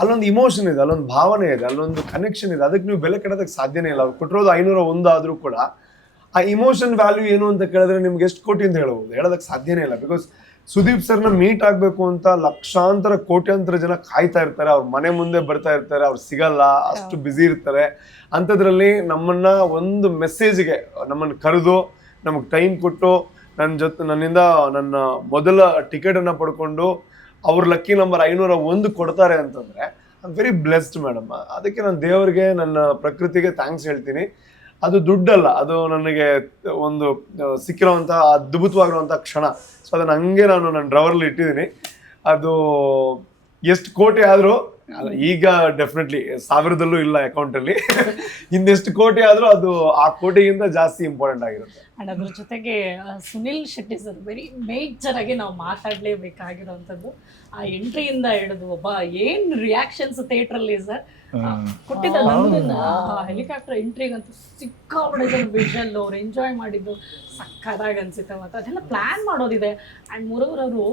ಅಲ್ಲೊಂದು ಇಮೋಷನ್ ಇದೆ, ಅಲ್ಲೊಂದು ಭಾವನೆ ಇದೆ, ಅಲ್ಲೊಂದು ಕನೆಕ್ಷನ್ ಇದೆ. ಅದಕ್ಕೆ ನೀವು ಬೆಲೆ ಕಟ್ಟೋದಕ್ಕೆ ಸಾಧ್ಯನೇ ಇಲ್ಲ. ಅವ್ರು ಕೊಟ್ಟಿರೋದು 501 ಆದ್ರೂ ಕೂಡ ಆ ಇಮೋಷನ್ ವ್ಯಾಲ್ಯೂ ಏನು ಅಂತ ಕೇಳಿದ್ರೆ ನಿಮ್ಗೆ ಎಷ್ಟು ಕೋಟಿ ಅಂತ ಹೇಳ್ಬೋದು, ಹೇಳೋದಕ್ಕೆ ಸಾಧ್ಯನೇ ಇಲ್ಲ. ಬಿಕಾಸ್ ಸುದೀಪ್ ಸರ್ನ ಮೀಟ್ ಆಗ್ಬೇಕು ಅಂತ ಲಕ್ಷಾಂತರ ಕೋಟ್ಯಾಂತರ ಜನ ಕಾಯ್ತಾ ಇರ್ತಾರೆ. ಅವ್ರ ಮನೆ ಮುಂದೆ ಬರ್ತಾ ಇರ್ತಾರೆ, ಅವ್ರು ಸಿಗಲ್ಲ, ಅಷ್ಟು ಬ್ಯುಸಿ ಇರ್ತಾರೆ. ಅಂಥದ್ರಲ್ಲಿ ನಮ್ಮನ್ನ ಒಂದು ಮೆಸೇಜ್ಗೆ ನಮ್ಮನ್ನು ಕರೆದು ನಮಗೆ ಟೈಮ್ ಕೊಟ್ಟು ನನ್ನಿಂದ ನನ್ನ ಮೊದಲ ಟಿಕೆಟನ್ನು ಪಡ್ಕೊಂಡು ಅವ್ರ ಲಕ್ಕಿ ನಂಬರ್ 501 ಕೊಡ್ತಾರೆ ಅಂತಂದರೆ I am very blessed madam. ಅದಕ್ಕೆ ನಾನು ದೇವರಿಗೆ, ನನ್ನ ಪ್ರಕೃತಿಗೆ ಥ್ಯಾಂಕ್ಸ್ ಹೇಳ್ತೀನಿ. ಅದು ದುಡ್ಡಲ್ಲ, ಅದು ನನಗೆ ಒಂದು ಸಿಕ್ಕಿರೋವಂಥ ಅದ್ಭುತವಾಗಿರುವಂಥ ಕ್ಷಣ. ಸೊ ಅದನ್ನು ಹಂಗೆ ನಾನು ನನ್ನ ಡ್ರವರಲ್ಲಿ ಇಟ್ಟಿದ್ದೀನಿ. ಅದು ಎಷ್ಟು ಕೋಟಿ ಆದರೂ, ಈಗ ಡೆಫಿನೆಟ್ಲಿ 1000ದಲ್ಲೂ ಇಲ್ಲ ಅಕೌಂಟಲ್ಲಿ, ಇನ್ನೆಷ್ಟು ಕೋಟಿ ಆದರೂ ಅದು ಆ ಕೋಟಿಗಿಂತ ಜಾಸ್ತಿ ಇಂಪಾರ್ಟೆಂಟ್ ಆಗಿರುತ್ತೆ. ಅಂಡ್ ಅದ್ರ ಜೊತೆಗೆ Sunil Shetty sir very major ಆಗಿ ನಾವು ಮಾತಾಡಲೇಬೇಕಾಗಿರೋವಂಥದ್ದು. ಆ ಎಂಟ್ರಿಯಿಂದ ಹಿಡಿದು ಒಬ್ಬ ಏನ್ ರಿಯಾಕ್ಷನ್ಸ್ ಥಿಯೇಟ್ರಲ್ಲಿ ಸರ್ ಕೊಟ್ಟಿದ್ದ ನಮ್ಮದನ್ನ ಹೆಲಿಕಾಪ್ಟರ್ ಎಂಟ್ರಿಗಂತೂ ಸಿಕ್ಕಾಪಟ್ಟೆ ಜನ ವಿಷಲ್ ಅವ್ರು ಎಂಜಾಯ್ ಮಾಡಿದ್ದು ಸಕ್ಕದಾಗಿ ಅನ್ಸುತ್ತೆ. ಮತ್ತು ಅದೆಲ್ಲ ಪ್ಲ್ಯಾನ್ ಮಾಡೋದಿದೆ. ಆ್ಯಂಡ್ ಮೂರವರು ಅವರು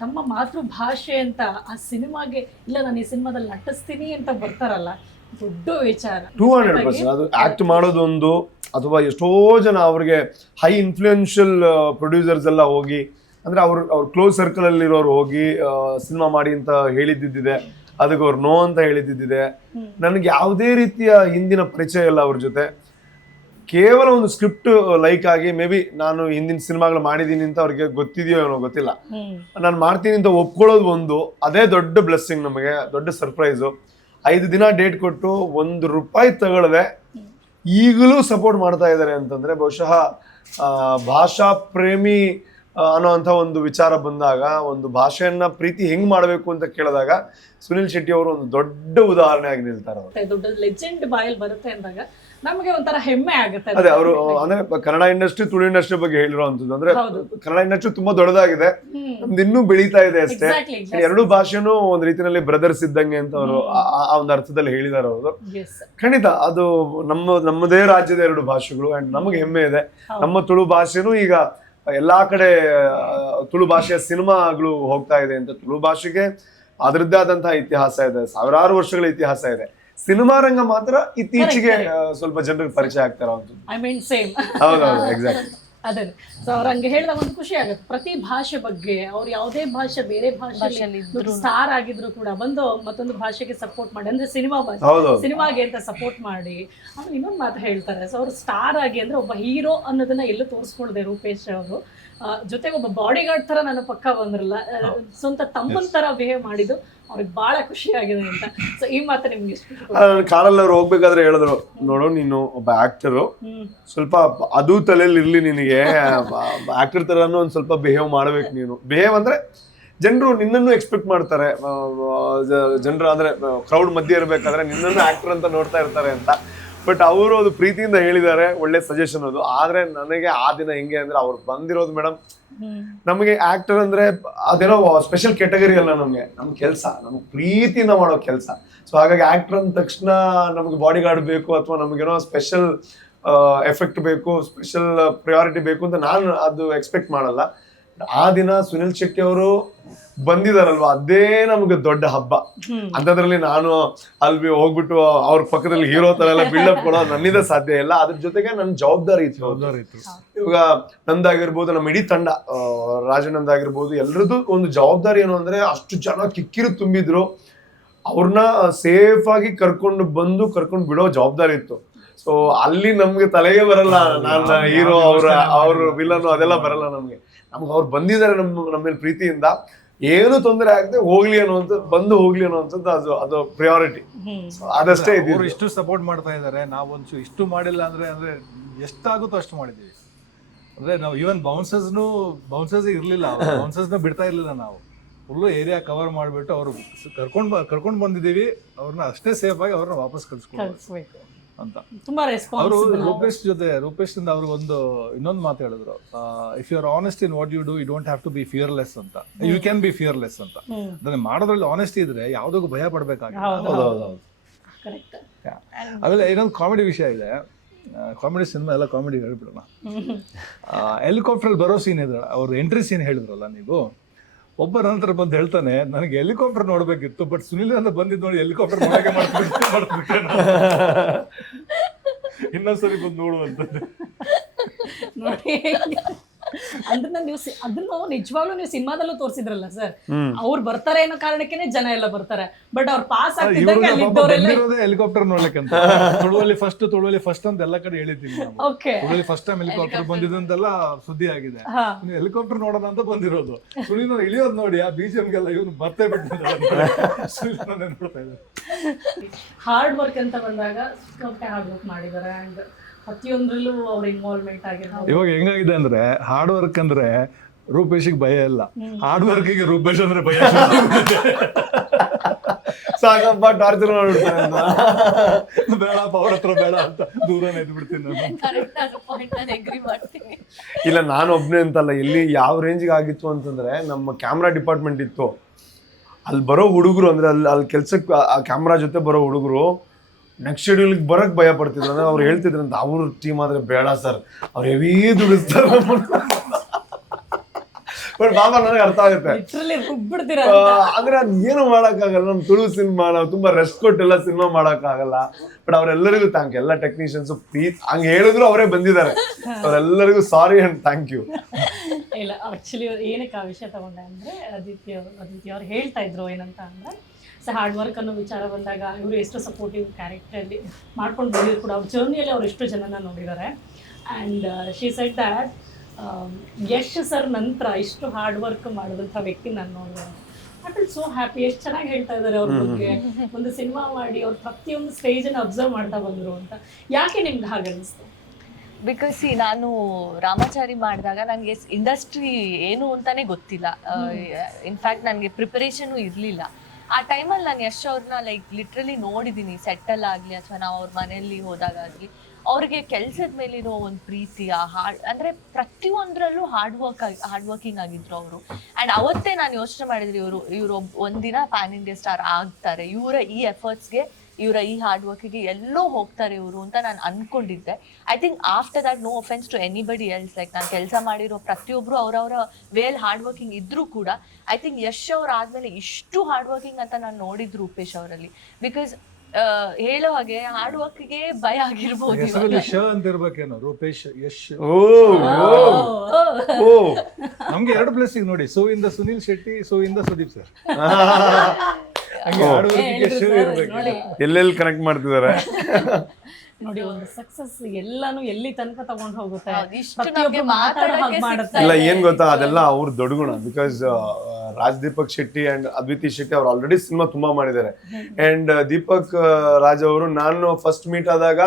ತಮ್ಮ ಮಾತೃಭಾಷೆ ಅಂತ ಆ ಸಿನಿಮಾಗೆ, ಇಲ್ಲ ನಾನು ಈ ಸಿನಿಮಾದಲ್ಲಿ ನಟಿಸ್ತೀನಿ ಅಂತ ಬರ್ತಾರಲ್ಲ, ದೊಡ್ಡ ವಿಚಾರ. 200% ಅದು ಆಕ್ಟ್ ಮಾಡೋದೊಂದು, ಅಥವಾ ಎಷ್ಟೋ ಜನ ಅವ್ರಿಗೆ ಹೈ ಇನ್ಫ್ಲೂಯೆನ್ಷಿಯಲ್ ಪ್ರೊಡ್ಯೂಸರ್ಸ್ ಎಲ್ಲ ಹೋಗಿ, ಅಂದರೆ ಅವ್ರ ಕ್ಲೋಸ್ ಸರ್ಕಲಲ್ಲಿರೋರು ಹೋಗಿ ಸಿನಿಮಾ ಮಾಡಿ ಅಂತ ಹೇಳಿದ್ದಿದೆ, ಅದಕ್ಕೆ ಅವ್ರು ನೋ ಅಂತ ಹೇಳಿದ್ದಿದೆ. ನನಗೆ ಯಾವುದೇ ರೀತಿಯ ಹಿಂದಿನ ಪರಿಚಯ ಇಲ್ಲ ಅವ್ರ ಜೊತೆ. ಕೇವಲ ಒಂದು ಸ್ಕ್ರಿಪ್ಟ್ ಲೈಕ್ ಆಗಿ, ಮೇ ಬಿ ನಾನು ಹಿಂದಿನ ಸಿನಿಮಾಗಳು ಮಾಡಿದ್ದೀನಿ ಅಂತ ಅವ್ರಿಗೆ ಗೊತ್ತಿದೆಯೋ ಏನೋ ಗೊತ್ತಿಲ್ಲ, ನಾನು ಮಾಡ್ತೀನಿ ಅಂತ ಒಪ್ಕೊಳ್ಳೋದು ಒಂದು, ಅದೇ ದೊಡ್ಡ ಬ್ಲೆಸ್ಸಿಂಗ್ ನಮಗೆ, ದೊಡ್ಡ ಸರ್ಪ್ರೈಸು. 5 ದಿನ ಡೇಟ್ ಕೊಟ್ಟು ₹1 ತಗೊಳ್ಳದೆ ಈಗಲೂ ಸಪೋರ್ಟ್ ಮಾಡ್ತಾ ಇದ್ದಾರೆ ಅಂತಂದ್ರೆ ಬಹುಶಃ ಭಾಷಾ ಪ್ರೇಮಿ ಅನ್ನೋಂಥ ಒಂದು ವಿಚಾರ ಬಂದಾಗ, ಒಂದು ಭಾಷೆಯನ್ನ ಪ್ರೀತಿ ಹೆಂಗ್ ಮಾಡಬೇಕು ಅಂತ ಕೇಳಿದಾಗ ಸುನಿಲ್ ಶೆಟ್ಟಿ ಅವರು ಒಂದು ದೊಡ್ಡ ಉದಾಹರಣೆ ಆಗಿ ನಿಲ್ತಾರೆ. ದೊಡ್ಡ ಲೆಜೆಂಡ್ ಬಾಯಲ್ಲಿ ಬರುತ್ತೆ ಅಂದಾಗ ನಮಗೆ ಒಂಥರ ಹೆಮ್ಮೆ ಆಗುತ್ತೆ. ಅದೇ ಅವರು ಅಂದ್ರೆ ಕನ್ನಡ ಇಂಡಸ್ಟ್ರಿ, ತುಳು ಇಂಡಸ್ಟ್ರಿ ಬಗ್ಗೆ ಹೇಳಿರುವಂತದ್ದು, ಅಂದ್ರೆ ಕನ್ನಡ ಇಂಡಸ್ಟ್ರಿ ತುಂಬಾ ದೊಡ್ಡದಾಗಿದೆ, ನಮ್ದು ಇನ್ನೂ ಬೆಳೀತಾ ಇದೆ ಅಷ್ಟೇ. ಎರಡು ಭಾಷೆನೂ ಒಂದ್ ರೀತಿಯಲ್ಲಿ ಬ್ರದರ್ಸ್ ಇದ್ದಂಗೆ ಅಂತ ಅವರು ಆ ಒಂದು ಅರ್ಥದಲ್ಲಿ ಹೇಳಿದಾರೆ ಅವರು. ಖಂಡಿತ ಅದು ನಮ್ಮದೇ ರಾಜ್ಯದ 2 ಭಾಷೆಗಳು. ಅಂಡ್ ನಮಗೆ ಹೆಮ್ಮೆ ಇದೆ, ನಮ್ಮ ತುಳು ಭಾಷೆನೂ ಈಗ ಎಲ್ಲಾ ಕಡೆ ತುಳು ಭಾಷೆಯ ಸಿನಿಮಾಗಳು ಹೋಗ್ತಾ ಇದೆ ಅಂತ. ತುಳು ಭಾಷೆಗೆ ಅದರದ್ದೇ ಆದಂತಹ ಇತಿಹಾಸ ಇದೆ, ಸಾವಿರಾರು ವರ್ಷಗಳ ಇತಿಹಾಸ ಇದೆ. ಸಿನಿಮಾ ರಂಗ ಮಾತ್ರ ಇತ್ತೀಚೆಗೆ ಸ್ವಲ್ಪ ಜನರಿಗೆ ಪರಿಚಯ ಆಗ್ತಾರ. I mean same. ಹೌದೌದು, ಎಕ್ಸಾಕ್ಟ್ಲಿ. ಅದೇ ಸೊ ಅವ್ರ ಹಂಗೆ ಹೇಳಿದಾಗ ಒಂದು ಖುಷಿ ಆಗುತ್ತೆ. ಪ್ರತಿ ಭಾಷೆ ಬಗ್ಗೆ ಅವ್ರು ಯಾವುದೇ ಭಾಷೆ, ಬೇರೆ ಭಾಷೆಯಲ್ಲಿ ಸ್ಟಾರ್ ಆಗಿದ್ರು ಕೂಡ ಬಂದು ಮತ್ತೊಂದು ಭಾಷೆಗೆ ಸಪೋರ್ಟ್ ಮಾಡಿ, ಅಂದ್ರೆ ಸಿನಿಮಾ ಭಾಷೆ ಸಿನಿಮಾಗೆ ಅಂತ ಸಪೋರ್ಟ್ ಮಾಡಿ ಅವ್ರು ಇನ್ನೊಂದು ಮಾತು ಹೇಳ್ತಾರೆ. ಸೊ ಅವ್ರು ಸ್ಟಾರ್ ಆಗಿ ಅಂದ್ರೆ ಒಬ್ಬ ಹೀರೋ ಅನ್ನೋದನ್ನ ಎಲ್ಲೂ ತೋರಿಸ್ಕೊಳ್ದೆ ರೂಪೇಶ್ ಅವರು ಜೊತೆಗೆ ಒಬ್ಬ ಬಾಡಿ ಗಾರ್ಡ್ ತರ ನನ್ನ ಪಕ್ಕ ಬಂದ್ರಲ್ಲ, ಸ್ವಂತ ತಮ್ಮನ್ ತರ ಬಿಹೇವ್ ಮಾಡಿದ್ದು ಅವ್ರಿಗೆ ಬಹಳ ಖುಷಿ ಆಗಿದೆ ಅಂತ. ಸೊ ಈ ಮಾತು ನಿಮ್ಗೆ ಎಷ್ಟು? ಕಾರಲ್ಲಿ ಅವ್ರು ಹೋಗ್ಬೇಕಾದ್ರೆ ಹೇಳಿದ್ರು, ನೋಡು ನೀನು ಒಬ್ಬ ಆಕ್ಟರು, ಸ್ವಲ್ಪ ಅದು ತಲೆಯಲ್ಲಿ ಇರ್ಲಿ ನಿನಗೆ, ಆಕ್ಟರ್ ತರಾನು ಒಂದ್ ಸ್ವಲ್ಪ ಬಿಹೇವ್ ಮಾಡ್ಬೇಕು ನೀನು. ಬಿಹೇವ್ ಅಂದ್ರೆ ಜನರು ನಿನ್ನನ್ನು ಎಕ್ಸ್ಪೆಕ್ಟ್ ಮಾಡ್ತಾರೆ, ಜನರು ಅಂದ್ರೆ ಕ್ರೌಡ್ ಮಧ್ಯೆ ಇರ್ಬೇಕಾದ್ರೆ ನಿನ್ನನ್ನು ಆಕ್ಟರ್ ಅಂತ ನೋಡ್ತಾ ಇರ್ತಾರೆ ಅಂತ. ಬಟ್ ಅವರು ಅದು ಪ್ರೀತಿಯಿಂದ ಹೇಳಿದ್ದಾರೆ, ಒಳ್ಳೆ ಸಜೆಷನ್ ಅದು. ಆದ್ರೆ ನನಗೆ ಆ ದಿನ ಹೆಂಗೆ ಅಂದ್ರೆ ಅವ್ರು ಬಂದಿರೋದು ಮೇಡಮ್, ನಮಗೆ ಆಕ್ಟರ್ ಅಂದ್ರೆ ಅದೇನೋ ಸ್ಪೆಷಲ್ ಕ್ಯಾಟಗರಿ ಅಲ್ಲ, ನಮ್ ಕೆಲಸ, ನಮ್ಗೆ ಪ್ರೀತಿಯಿಂದ ಮಾಡೋ ಕೆಲಸ. ಸೊ ಹಾಗಾಗಿ ಆಕ್ಟರ್ ಅಂದ ತಕ್ಷಣ ನಮ್ಗೆ ಬಾಡಿ ಗಾರ್ಡ್ ಬೇಕು, ಅಥವಾ ನಮ್ಗೇನೋ ಸ್ಪೆಷಲ್ ಎಫೆಕ್ಟ್ ಬೇಕು, ಸ್ಪೆಷಲ್ ಪ್ರಯಾರಿಟಿ ಬೇಕು ಅಂತ ನಾನು ಅದು ಎಕ್ಸ್ಪೆಕ್ಟ್ ಮಾಡಲ್ಲ. ಆ ದಿನ ಸುನಿಲ್ ಶೆಟ್ಟಿ ಅವರು ಬಂದಿದಾರಲ್ವಾ, ಅದೇ ನಮ್ಗೆ ದೊಡ್ಡ ಹಬ್ಬ. ಅಂಥದ್ರಲ್ಲಿ ನಾನು ಅಲ್ಲಿ ಹೋಗ್ಬಿಟ್ಟು ಅವ್ರ ಪಕ್ಕದಲ್ಲಿ ಹೀರೋ ತರ ಎಲ್ಲ ಬಿಲ್ಡಪ್ ಕೊಡೋದು ನನ್ನಿಂದ ಸಾಧ್ಯ ಇಲ್ಲ. ಅದ್ರ ಜೊತೆಗೆ ನನ್ನ ಜವಾಬ್ದಾರಿ ಇತ್ತು. ಇವಾಗ ನಂದಾಗಿರ್ಬೋದು, ನಮ್ಮ ಇಡೀ ತಂಡ, ರಾಜನಂದಾಗಿರ್ಬೋದು, ಎಲ್ರದ್ದು ಒಂದು ಜವಾಬ್ದಾರಿ ಏನು ಅಂದ್ರೆ, ಅಷ್ಟು ಜನ ಕಿಕ್ಕಿರು ತುಂಬಿದ್ರು, ಅವ್ರನ್ನ ಸೇಫ್ ಆಗಿ ಕರ್ಕೊಂಡು ಬಿಡೋ ಜವಾಬ್ದಾರಿ ಇತ್ತು. ಸೊ ಅಲ್ಲಿ ನಮ್ಗೆ ತಲೆಗೆ ಬರಲ್ಲ, ನಾನು ಹೀರೋ, ಅವ್ರ ವಿಲನ್ ಅದೆಲ್ಲ ಬರಲ್ಲ ನಮ್ಗೆ ಅವ್ರು ಬಂದಿದ್ದಾರೆ ನಮ್ಮ ಮೇಲೆ ಪ್ರೀತಿಯಿಂದ, ಏನು ತೊಂದರೆ ಆಗದೆ ಹೋಗ್ಲಿ ಅನ್ನೋಂಥದ್ದು ಅದು ಪ್ರಿಯಾರಿಟಿ. ಅದಷ್ಟೇ ಇದೆ. ಇಷ್ಟು ಸಪೋರ್ಟ್ ಮಾಡ್ತಾ ಇದ್ದಾರೆ, ನಾವೊಂಚು ಇಷ್ಟು ಮಾಡಿಲ್ಲ ಅಂದ್ರೆ ಎಷ್ಟಾಗುತ್ತೋ ಅಷ್ಟು ಮಾಡಿದೀವಿ. ಅಂದ್ರೆ ನಾವು ಈವನ್ ಬೌನ್ಸರ್ಸ್ ಇರ್ಲಿಲ್ಲ, ಬೌನ್ಸರ್ಸ್ನ ಬಿಡ್ತಾ ಇರ್ಲಿಲ್ಲ. ನಾವು ಫುಲ್ಲು ಏರಿಯಾ ಕವರ್ ಮಾಡಿಬಿಟ್ಟು ಅವ್ರು ಕರ್ಕೊಂಡು ಬಂದಿದ್ದೀವಿ, ಅವ್ರನ್ನ ಅಷ್ಟೇ ಸೇಫ್ ಆಗಿ ಅವ್ರನ್ನ ವಾಪಸ್ ಕಳ್ಸ್ಕೊಳ್ಬೇಕು ಅಂತ. ಅವರು ರೂಪೇಶ್ ಇಂದ ಅವ್ರಿಗೆ ಇನ್ನೊಂದು ಮಾತು ಹೇಳಿದ್ರು, if you are honest in what you do, you don't have to be fearless ಅಂತ, ಯು ಕ್ಯಾನ್ ಬಿ ಫಿಯರ್ಲೆಸ್ ಅಂತ. ಅದನ್ನ ಮಾಡೋದ್ರಲ್ಲಿ ಆನೆಸ್ಟಿ ಇದ್ರೆ ಯಾವುದಕ್ಕೂ ಭಯ ಪಡ್ಬೇಕಾಗಿಲ್ಲ. ಆಮೇಲೆ ಇನ್ನೊಂದು ಕಾಮಿಡಿ ವಿಷಯ ಇದೆ, ಕಾಮಿಡಿ ಸಿನಿಮಾ ಎಲ್ಲ ಕಾಮಿಡಿ ಹೇಳ್ಬಿಡೋಣ. ಹೆಲಿಕಾಪ್ಟ್ರಲ್ಲಿ ಬರೋ ಸೀನ್ ಇದೆ, ಅವ್ರ ಎಂಟ್ರಿ ಸೀನ್ ಹೇಳಿದ್ರಲ್ಲ ನೀವು, ಒಬ್ಬ ನಂತರ ಬಂದು ಹೇಳ್ತಾನೆ ನನಗೆ ಹೆಲಿಕಾಪ್ಟರ್ ನೋಡ್ಬೇಕಿತ್ತು, ಬಟ್ ಸುನಿಲ್ ಅಂತ ಬಂದಿದ್ದು ನೋಡಿ ಹೆಲಿಕಾಪ್ಟರ್ ನೋಡಕ್ಕೆ ಮಾಡ್ಬಿಟ್ಟೆ ಇನ್ನೊಂದ್ಸರಿ ಬಂದು ನೋಡುವಂಥದ್ದು. ನೋಡಿ ಅಂದ್ರೆ ನೀವು ಅದನ್ನು ನಿಜವಾಗ್ಲೂ ನೀವು ಸಿನಿಮಾದಲ್ಲೂ ತೋರಿಸಿದ್ರಲ್ಲ ಸರ್, ಅವ್ರು ಬರ್ತಾರೆ ಅನ್ನೋ ಕಾರಣಕ್ಕೇನೆ ಜನ ಎಲ್ಲ ಬರ್ತಾರೆ, ಬಟ್ ಅವ್ರು ಪಾಸ್ ಆಗ್ತಿದ್ದಂಗೆ ಅಲ್ಲಿದ್ದವರೆಲ್ಲ ಹೆಲಿಕಾಪ್ಟರ್ ನೋಡ್ಲಿಕ್ಕೆ ಅಂತ ತುಳುವಲ್ಲಿ ಫಸ್ಟ್ ಅಂತ ಎಲ್ಲ ಕಡೆ ಹೇಳಿದ್ದೀನಿ. ಓಕೆ ತುಳುವಲ್ಲಿ ಫಸ್ಟ್ ಟೈಮ್ ಹೆಲಿಕಾಪ್ಟರ್ ಬಂದಿದ್ದಂತೆಲ್ಲ ಸುದ್ದಿ ಆಗಿದೆ. ಹೆಲಿಕಾಪ್ಟರ್ ನೋಡೋಣ ಅಂತ ಬಂದಿರೋದು. ಸುನಿಲ್ ಇಳಿಯೋದು ನೋಡಿ ಆ BGMಗೆಲ್ಲ ಇವನು ಬರ್ತೇ ಬಿಟ್ಟಿದ್ದಾರೆ. ನೋಡ್ತಾ ಇದ್ದಾರೆ. ಹಾರ್ಡ್ ವರ್ಕ್ ಅಂತ ಬಂದಾಗ ಸಿಕ್ಕಾಪಟ್ಟೆ ಹಾರ್ಡ್ ವರ್ಕ್ ಮಾಡಿದ್ದಾರೆ ಅಂಡ್ ಪ್ರತಿಯೊಂದ್ರಲ್ಲೂ ಅವ್ರ ಇನ್ವಾಲ್ವ್ಮೆಂಟ್ ಆಗಿರೋದು. ಇವಾಗ ಹೆಂಗಾಗಿದೆ ಅಂದ್ರೆ ಹಾರ್ಡ್ ವರ್ಕ್ ಅಂದ್ರೆ ರೂಪೇಶಿಗೆ ಭಯ ಇಲ್ಲ, ಹಾರ್ಡ್ ವರ್ಕಿಗೆ ರೂಪೇಶ್ ಅಂದ್ರೆ ಭಯ. ಸಾಕಪ್ಪ ಟಾರ್ಚರ್ ಮಾಡ್ಬಿಡ್ತಾರೆ, ಬೇಡಪ್ಪ ಅವ್ರ ಹತ್ರ ಬೇಡ ಅಂತ ದೂರನೇ ಇದ್ದು ಬಿಡ್ತೀನಿ ನಾನು. ಕರೆಕ್ಟ್ ಆದ ಪಾಯಿಂಟ್ ನಾನು ಅಗ್ರಿ ಮಾಡ್ತೀನಿ. ಇಲ್ಲ ನಾನು ಒಬ್ನೇ ಅಂತಲ್ಲ, ಎಲ್ಲಿ ಯಾವ ರೇಂಜ್ಗೆ ಆಗಿತ್ತು ಅಂತಂದ್ರೆ ನಮ್ಮ ಕ್ಯಾಮ್ರಾ ಡಿಪಾರ್ಟ್ಮೆಂಟ್ ಇತ್ತು, ಅಲ್ಲಿ ಬರೋ ಹುಡುಗರು ಅಂದ್ರೆ ಅಲ್ಲಿ ಕೆಲ್ಸಕ್ಕೆ ಆ ಕ್ಯಾಮ್ರಾ ಜೊತೆ ಬರೋ ಹುಡುಗರು ನೆಕ್ಸ್ಟ್ ಶೆಡ್ಯೂಲ್ಗೆ ಬರಕ್ ಭಯ ಪಡ್ತಿದ್ರು. ಅಂದ್ರೆ ಅವ್ರು ಹೇಳ್ತಿದ್ರಂತ ಅವ್ರ ಟೀಮ್ ಆದ್ರೆ ಬೇಡ ಸರ್, ಅವ್ರು ಹೆವಿ ದುಡಿಸ್ತಾರೆ. ಬಟ್ ಬಾಬಾ ನನಗೆ ಅರ್ಥ ಆಗುತ್ತೆ, ಅಂದ್ರೆ ಅದ್ ಏನು ಮಾಡಕ್ಕಾಗಲ್ಲ. ನಮ್ ತುಳು ಸಿನಿಮಾ ನಾವು ತುಂಬಾ ರೆಸ್ಟ್ ಕೊಟ್ಟೆಲ್ಲ ಸಿನಿಮಾ ಮಾಡಕ್ಕಾಗಲ್ಲ. ಬಟ್ ಅವ್ರೆಲ್ಲರಿಗೂ ಥ್ಯಾಂಕ್ ಯು, ಎಲ್ಲ ಟೆಕ್ನಿಷಿಯನ್ಸ್ ಹಂಗೆ ಹೇಳಿದ್ರು ಅವರೇ ಬಂದಿದ್ದಾರೆ, ಅವರೆಲ್ಲರಿಗೂ ಸಾರಿ ಅಂಡ್ ಥ್ಯಾಂಕ್ ಯು. ಇಲ್ಲ ಆಕ್ಚುಲಿ ಏನಕ್ಕೆ ಆ ವಿಷಯ ತಗೊಂಡೆ ಅಂದ್ರೆ ಆದಿತ್ಯ ಅವ್ರು ಹೇಳ್ತಾ ಇದ್ರು ಏನಂತ ಅಂದ್ರೆ ಹಾರ್ಡ್ ವರ್ಕ್ ಅನ್ನೋ ವಿಚಾರ ಬಂದಾಗ ಇವರು ಎಷ್ಟು ಸಪೋರ್ಟಿವ್ ಕ್ಯಾರೆಕ್ಟರಲ್ಲಿ ಮಾಡ್ಕೊಂಡು ಬಂದಿದ್ರು ಕೂಡ ಅವ್ರ ಜರ್ನಿಯಲ್ಲಿ ಅವ್ರು ಎಷ್ಟು ಜನನ ನೋಡಿದ್ದಾರೆ. And she said that Yash sir ನಂತರ ಇಷ್ಟು ಹಾರ್ಡ್ ವರ್ಕ್ ಮಾಡಿದಂಥ ವ್ಯಕ್ತಿ ನಾನು ನೋಡಿದೆ. I feel so happy. ಎಷ್ಟು ಚೆನ್ನಾಗಿ ಹೇಳ್ತಾ ಇದ್ದಾರೆ ಅವ್ರ ಬಗ್ಗೆ. ಒಂದು ಸಿನಿಮಾ ಮಾಡಿ ಅವ್ರು ಪ್ರತಿಯೊಂದು ಸ್ಟೇಜನ್ನು ಅಬ್ಸರ್ವ್ ಮಾಡ್ತಾ ಬಂದರು ಅಂತ. ಯಾಕೆ ನಿಮ್ಗೆ ಹಾಗೆ ಅನಿಸ್ತು? ಬಿಕಾಸ್ ನಾನು ರಾಮಾಚಾರಿ ಮಾಡಿದಾಗ ನನಗೆ ಇಂಡಸ್ಟ್ರಿ ಏನು ಅಂತಾನೆ ಗೊತ್ತಿಲ್ಲ. ಇನ್ಫ್ಯಾಕ್ಟ್ ನನಗೆ ಪ್ರಿಪರೇಷನು ಇರಲಿಲ್ಲ. ಆ ಟೈಮಲ್ಲಿ ನಾನು ಯಶ್ ಅವ್ರನ್ನ ಲೈಕ್ ಲಿಟ್ರಲಿ ನೋಡಿದ್ದೀನಿ, ಸೆಟ್ಟಲ್ ಆಗಲಿ ಅಥವಾ ನಾವು ಅವ್ರ ಮನೆಯಲ್ಲಿ ಹೋದಾಗಲಿ ಅವ್ರಿಗೆ ಕೆಲಸದ ಮೇಲಿರೋ ಒಂದು ಪ್ರೀತಿ, ಅಂದರೆ ಪ್ರತಿಯೊಂದರಲ್ಲೂ ಹಾರ್ಡ್ ವರ್ಕಿಂಗ್ ಆಗಿದ್ರು ಅವರು. ಆ್ಯಂಡ್ ಅವತ್ತೇ ನಾನು ಯೋಚನೆ ಮಾಡಿದ್ರಿ ಇವರು ಒಂದಿನ ಪ್ಯಾನ್ ಇಂಡಿಯಾ ಸ್ಟಾರ್ ಆಗ್ತಾರೆ, ಇವರ ಈ ಎಫರ್ಟ್ಸ್ಗೆ, ಇವರ ಈ ಹಾರ್ಡ್ ವರ್ಕಿಗೆ ಎಲ್ಲೋ ಹೋಗ್ತಾರೆ ಇವರು ಅಂತ ನಾನು ಅನ್ಕೊಂಡಿದ್ದೆ. I think after that, no offence to anybody else, like ನಾನು ಕೆಲಸ ಮಾಡಿರೋ ಪ್ರತಿಯೊಬ್ಬರು ಅವರವರ ವೇಲ್ ಹಾರ್ಡ್ ವರ್ಕಿಂಗ್ ಇದ್ರೂ ಕೂಡ ಐ ಥಿಂಕ್ ಯಶ್ ಅವ್ರು ಆದಮೇಲೆ ಇಷ್ಟು ಹಾರ್ಡ್ ವರ್ಕಿಂಗ್ ಅಂತ ನಾನು ನೋಡಿದ್ದು ರೂಪೇಶ್ ಅವರಲ್ಲಿ. ಬಿಕಾಸ್ ಹೇಳೋ ಹಾಗೆ ಹಾರ್ಡ್ ವರ್ಕ್ಗೆ ಭಯ ಆಗಿರ್ಬೋದು. ಅಂತಿರ್ಬೇಕೇನೋ ರೂಪೇಶ್ ಯಶ್. ಓ ನಮ್ಗೆ 2 ಪ್ಲೇಸ್ ನೋಡಿ, ಸೋ ಇಂದ ಸುನಿಲ್ ಶೆಟ್ಟಿ, ಸೋ ಇಂದ ಸುದೀಪ್ ಸರ್. ಎಲ್ಲೆಲ್ಲಿ ಕನೆಕ್ಟ್ ಮಾಡ್ತಿದ್ದಾರೆ ನೋಡಿ. ಒಂದು ಸಕ್ಸಸ್ ಎಲ್ಲಾನು ಎಲ್ಲಿ ತನಕ ತಗೊಂಡು ಹೋಗುತ್ತೆ. ಇಲ್ಲ ಏನ್ ಗೊತ್ತಾ, ಅದೆಲ್ಲ ಅವ್ರ ದೊಡ್ಡ ಗುಣ. ಬಿಕಾಸ್ ರಾಜ್ ಶೆಟ್ಟಿ ಅಂಡ್ ಅದ್ವಿತಿ ಶೆಟ್ಟಿ ಅವ್ರು ಆಲ್ರೆಡಿ ಸಿನಿಮಾ ತುಂಬಾ ಮಾಡಿದ್ದಾರೆ. ಅಂಡ್ ದೀಪಕ್ ರಾಜ್ ಅವರು ನಾನು ಫಸ್ಟ್ ಮೀಟ್ ಆದಾಗ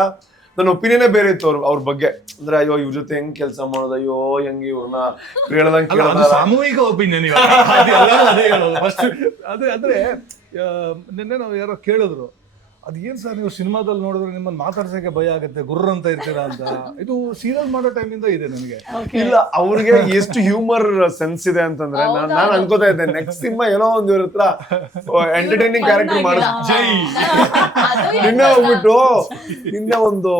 ನನ್ನ ಒಪಿನಿಯನೇ ಬೇರೆ ಇತ್ತು ಅವ್ರ ಬಗ್ಗೆ. ಅಂದ್ರೆ ಅಯ್ಯೋ ಇವ್ರ ಜೊತೆ ಹೆಂಗ್ ಕೆಲಸ ಮಾಡೋದು, ಅಯ್ಯೋ ಹೆಂಗ್ ಇವ್ರನ್ನ ಕೇಳ್ದಂಗೆ ಸಾಮೂಹಿಕ ಒಪಿನಿಯನ್. ಅದೇ ಅಂದ್ರೆ ನಿನ್ನೆ ನಾವು ಯಾರೋ ಕೇಳಿದ್ರು, ಅದೇನ್ ಸರ್ ನೀವು ಸಿನಿಮಾದಲ್ಲಿ ನೋಡಿದ್ರೆ ನಿಮ್ಮನ್ನ ಮಾತಾಡ್ಸಕ್ಕೆ ಭಯ ಆಗುತ್ತೆ, ಗುರ್ರ ಅಂತ ಇರ್ತೀರಾ ಅಂತ. ಇದು ಸೀರಿಯಲ್ ಮಾಡೋ ಟೈಮಿಂದ ಇದೆ ನನಗೆ. ಇಲ್ಲ ಅವ್ರಿಗೆ ಎಷ್ಟು ಹ್ಯೂಮರ್ ಸೆನ್ಸ್ ಇದೆ ಅಂತಂದ್ರೆ ನಾನು ಅನ್ಕೋತಾ ಇದ್ದೆ ನೆಕ್ಸ್ಟ್ ಸಿನಿಮಾ ಏನೋ ಒಂದು ಇವ್ರ ಹತ್ರ ಎಂಟರ್ಟೈನಿಂಗ್ ಕ್ಯಾರೆಕ್ಟರ್ ಮಾಡ. ನಿನ್ನೆ ಒಂದು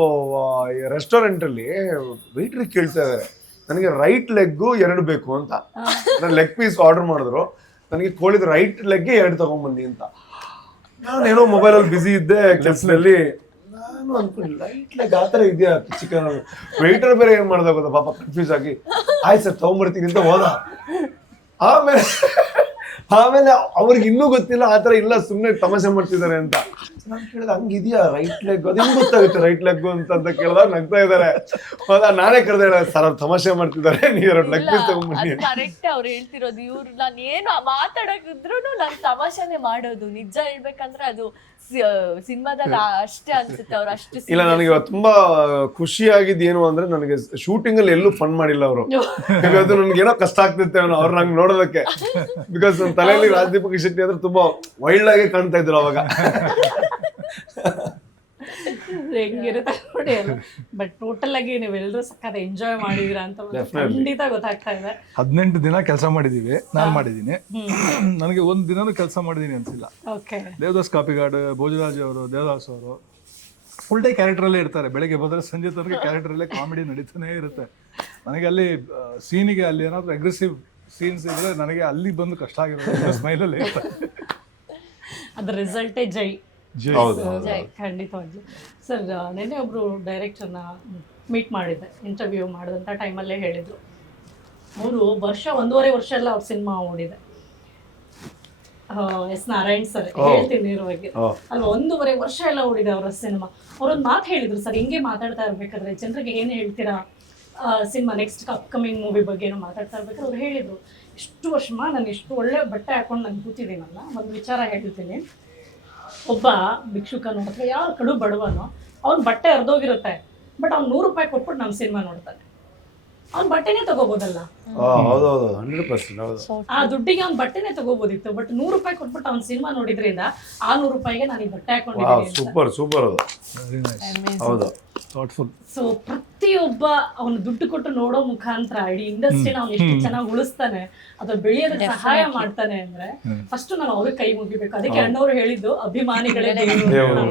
ರೆಸ್ಟೋರೆಂಟ್ ಅಲ್ಲಿ ವೇಟ್ರಿ ಕೇಳ್ತಾ ಇದಾರೆ, ನನಗೆ ರೈಟ್ ಲೆಗ್ 2 ಬೇಕು ಅಂತ. ನಾನು ಲೆಗ್ ಪೀಸ್ ಆರ್ಡರ್ ಮಾಡಿದ್ರು, ನನಗೆ ಕೋಳಿದ ರೈಟ್ ಲೆಗ್ಗೆ 2 ತಗೊಂಡ್ಬನ್ನಿ ಅಂತ. ನಾನೇನೋ ಮೊಬೈಲಲ್ಲಿ ಬ್ಯುಸಿ ಇದ್ದೆ ಕೆಲಸದಲ್ಲಿ. ನಾನು ಅನ್ಕೊಂಡು ರೈಟ್ ಲೆಗ್ ಆ ಥರ ಇದೆಯಾ ಚಿಕನ್. ವೇಟರ್ ಬೇರೆ ಏನ್ ಮಾಡ್ದ ಗೊತ್ತಾ, ಪಾಪ ಕನ್ಫ್ಯೂಸ್ ಆಗಿ ಆಯ್ತು ಸರ್ ತಗೊಂಡ್ಬರ್ತೀನಿ ಅಂತ ಹೋದ. ಆಮೇಲೆ ಅವ್ರಿಗೆ ಇನ್ನೂ ಗೊತ್ತಿಲ್ಲ ಆ ಥರ ಇಲ್ಲ, ಸುಮ್ಮನೆ ತಮಾಷೆ ಮಾಡ್ತಿದ್ದಾರೆ ಅಂತ. ನಾನು ಕೇಳಿದೆ ಹಂಗಿದ್ಯಾ ರೈಟ್ ಲೆಗ್, ಅದು ಹಿಂಗ್ ಗೊತ್ತಾಗುತ್ತೆ ರೈಟ್ ಲೆಗ್ ಅಂತ ಕೇಳಿದಾಗ ನಗ್ತಾ ಇದ್ದಾರೆ. ನಾನೇ ಕರೆದ ಸರ್ ಅವ್ರು ತಮಾಷೆ ಮಾಡ್ತಿದ್ದಾರೆ, ನೀವು ಲೆಗ್ ಪೀಸ್ ತಗೊಂಡ್ಬನ್ನಿ. ಕರೆಕ್ಟ್ ಅವ್ರು ಹೇಳ್ತಿರೋದು. ಇವ್ರು ನಾನು ಏನು ಮಾತಾಡೋಕಿದ್ರು ನಾನು ತಮಾಷೆನೆ ಮಾಡೋದು. ನಿಜ ಹೇಳ್ಬೇಕಂದ್ರೆ ಅದು ಸಿನಿಮಾದಲ್ಲಿ ಅಷ್ಟೇ ಅನ್ಸುತ್ತೆ ಅವ್ರು ಅಷ್ಟು. ಇಲ್ಲ ನನಗೆ ತುಂಬಾ ಖುಷಿಯಾಗಿದ್ದು ಏನು ಅಂದ್ರೆ, ನನಗೆ ಶೂಟಿಂಗ್ ಅಲ್ಲಿ ಎಲ್ಲೂ ಫನ್ ಮಾಡಿಲ್ಲ ಅವರು. ಬಿಕಾಸ್ ನನ್ಗೆ ಏನೋ ಕಷ್ಟ ಆಗ್ತಿತ್ತೆ ಅವ್ರು ನಂಗೆ ನೋಡೋದಕ್ಕೆ. ಬಿಕಾಸ್ ನನ್ನ ತಲೆಯಲ್ಲಿ ರಾಜದೀಪಕ್ ಶೆಟ್ಟಿ ಅಂದ್ರೆ ತುಂಬಾ ವೈಲ್ಡ್ ಆಗಿ ಕಾಣ್ತಾ ಇದ್ರು ಅವಾಗ. ಹೆಂಗಿರುತ್ತೆ ನೋಡಿ. ಬಟ್ ಟೋಟಲ್ ಆಗಿ ನೀವೆಲ್ಲರೂ ಸಕ್ಕತ್ ಎಂಜಾಯ್ ಮಾಡಿದೀರಾ ಅಂತ ಖಂಡಿತ ಗೊತ್ತಾಗ್ತಾ ಇದೆ. 18 ದಿನ ಕೆಲಸ ಮಾಡಿದೀವಿ, ನಾನು ಮಾಡಿದೀನಿ. ನನಗೆ 1 ದಿನನೂ ಕೆಲಸ ಮಾಡಿದೀನಿ ಅನ್ಸಿಲ್ಲ. ದೇವದಾಸ್ ಕಾಪಿಗಾಡ್, ಭೋಜರಾಜ್ ಅವರು, ದೇವದಾಸ್ ಅವರು ಫುಲ್ ಡೇ ಕ್ಯಾರೆಕ್ಟರಲ್ಲೇ ಇರ್ತಾರೆ. ಬೆಳಗ್ಗೆ ಬಂದರೆ ಸಂಜೆ ತನಕ ಕ್ಯಾರೆಕ್ಟರಲ್ಲೇ ಕಾಮಿಡಿ ನಡೀತಾನೆ ಇರುತ್ತೆ. ನನಗೆ ಅಲ್ಲಿ ಸೀನಿಗೆ ಅಲ್ಲಿ ಏನಾದರೂ ಅಗ್ರೆಸಿವ್ ಸೀನ್ಸ್ ಇದ್ರೆ ನನಗೆ ಅಲ್ಲಿ ಬಂದು ಕಷ್ಟ ಆಗಿರೋದು ಸ್ಮೈಲಲ್ಲಿ ಇರ್ತಾರೆ. ಅದ್ರ ರಿಸಲ್ಟೇ ಜೈ. ಹೌದು ಖಂಡಿತವಾಗ್ಲು ಸರ್. ನಿನ್ನೆ ಒಬ್ರು ಡೈರೆಕ್ಟರ್ನ ಮೀಟ್ ಮಾಡಿದ್ದೆ, ಇಂಟರ್ವ್ಯೂ ಮಾಡಿದಂಥ ಟೈಮಲ್ಲೇ ಹೇಳಿದ್ರು, ಅವರು 1.5 ವರ್ಷ ಎಲ್ಲ ಅವ್ರ ಸಿನಿಮಾ ಓಡಿದೆ. ಎಸ್ ನಾರಾಯಣ್ ಸರ್ ಹೇಳ್ತೀನಿ ನೇರವಾಗಿ ಅಲ್ವಾ, 1.5 ವರ್ಷ ಎಲ್ಲ ಓಡಿದೆ ಅವರ ಸಿನಿಮಾ. ಅವರೊಂದು ಮಾತು ಹೇಳಿದ್ರು ಸರ್, ಹಿಂಗೆ ಮಾತಾಡ್ತಾ ಇರ್ಬೇಕಾದ್ರೆ ಜನರಿಗೆ ಏನು ಹೇಳ್ತೀರಾ ಸಿನಿಮಾ ನೆಕ್ಸ್ಟ್ ಅಪ್ಕಮಿಂಗ್ ಮೂವಿ ಬಗ್ಗೆ ಏನೋ ಮಾತಾಡ್ತಾ ಇರ್ಬೇಕಾದ್ರೆ ಅವ್ರು ಹೇಳಿದ್ರು, ಇಷ್ಟು ವರ್ಷ ನಾನು ಇಷ್ಟು ಒಳ್ಳೆ ಬಟ್ಟೆ ಹಾಕೊಂಡು ನಾನು ಕೂತಿದ್ದೀನಲ್ಲ, ಒಂದು ವಿಚಾರ ಹೇಳ್ತೀನಿ, ಒಬ್ಬ ಭಿಕ್ಷುಕನೋ ಅಥವಾ ಯಾವ ಕಡು ಬಡವನೋ ಅವ್ನ ಬಟ್ಟೆ ಹರಿದೋಗಿರುತ್ತೆ, ಬಟ್ ಅವ್ನು 100 ರೂಪಾಯಿ ಕೊಟ್ಬಿಟ್ಟು ನಮ್ಮ ಸಿನಿಮಾ ನೋಡ್ತಾನೆ, ಅವ್ನ ಬಟ್ಟೆನೇ ತಗೋಬೋದಲ್ಲ. ಹೌದೌದು 100% ಹೌದು. ಆ ದುಡ್ಡಿಗೆ ಅವ್ನ ಬಟ್ಟೆನೇ ತಗೋಬೋದಿತ್ತು, ಬಟ್ 100 ರೂಪಾಯಿ ಕೊಟ್ಬಿಟ್ಟು ಅವ್ನ ಸಿನಿಮಾ ನೋಡಿದ್ರಿಂದ ಆ 100 ರೂಪಾಯಿಗೆ ನಾನು ಈ ಬಟ್ಟೆ ಹಾಕೊಂಡಿದ್ದೀನಿ. ಸೂಪರ್ ಅದು. ಹೌದು ಥಾಟ್ಫುಲ್. ಸೊ ಪ್ರತಿಯೊಬ್ಬ ಅವನು ದುಡ್ಡು ಕೊಟ್ಟು ನೋಡೋ ಮುಖಾಂತರ ಇಡೀ ಇಂಡಸ್ಟ್ರಿನ ಅವ್ನು ಎಷ್ಟು ಚೆನ್ನಾಗಿ ಉಳಿಸ್ತಾನೆ ಅಥವಾ ಬೆಳೆಯೋದಕ್ಕೆ ಸಹಾಯ ಮಾಡ್ತಾನೆ ಅಂದ್ರೆ ಫಸ್ಟ್ ನಾವು ಅವ್ರಿಗೆ ಕೈ ಮುಗಿಬೇಕು. ಅದಕ್ಕೆ ಅಣ್ಣವ್ರು ಹೇಳಿದ್ದು ಅಭಿಮಾನಿಗಳೇ ದೇವರು.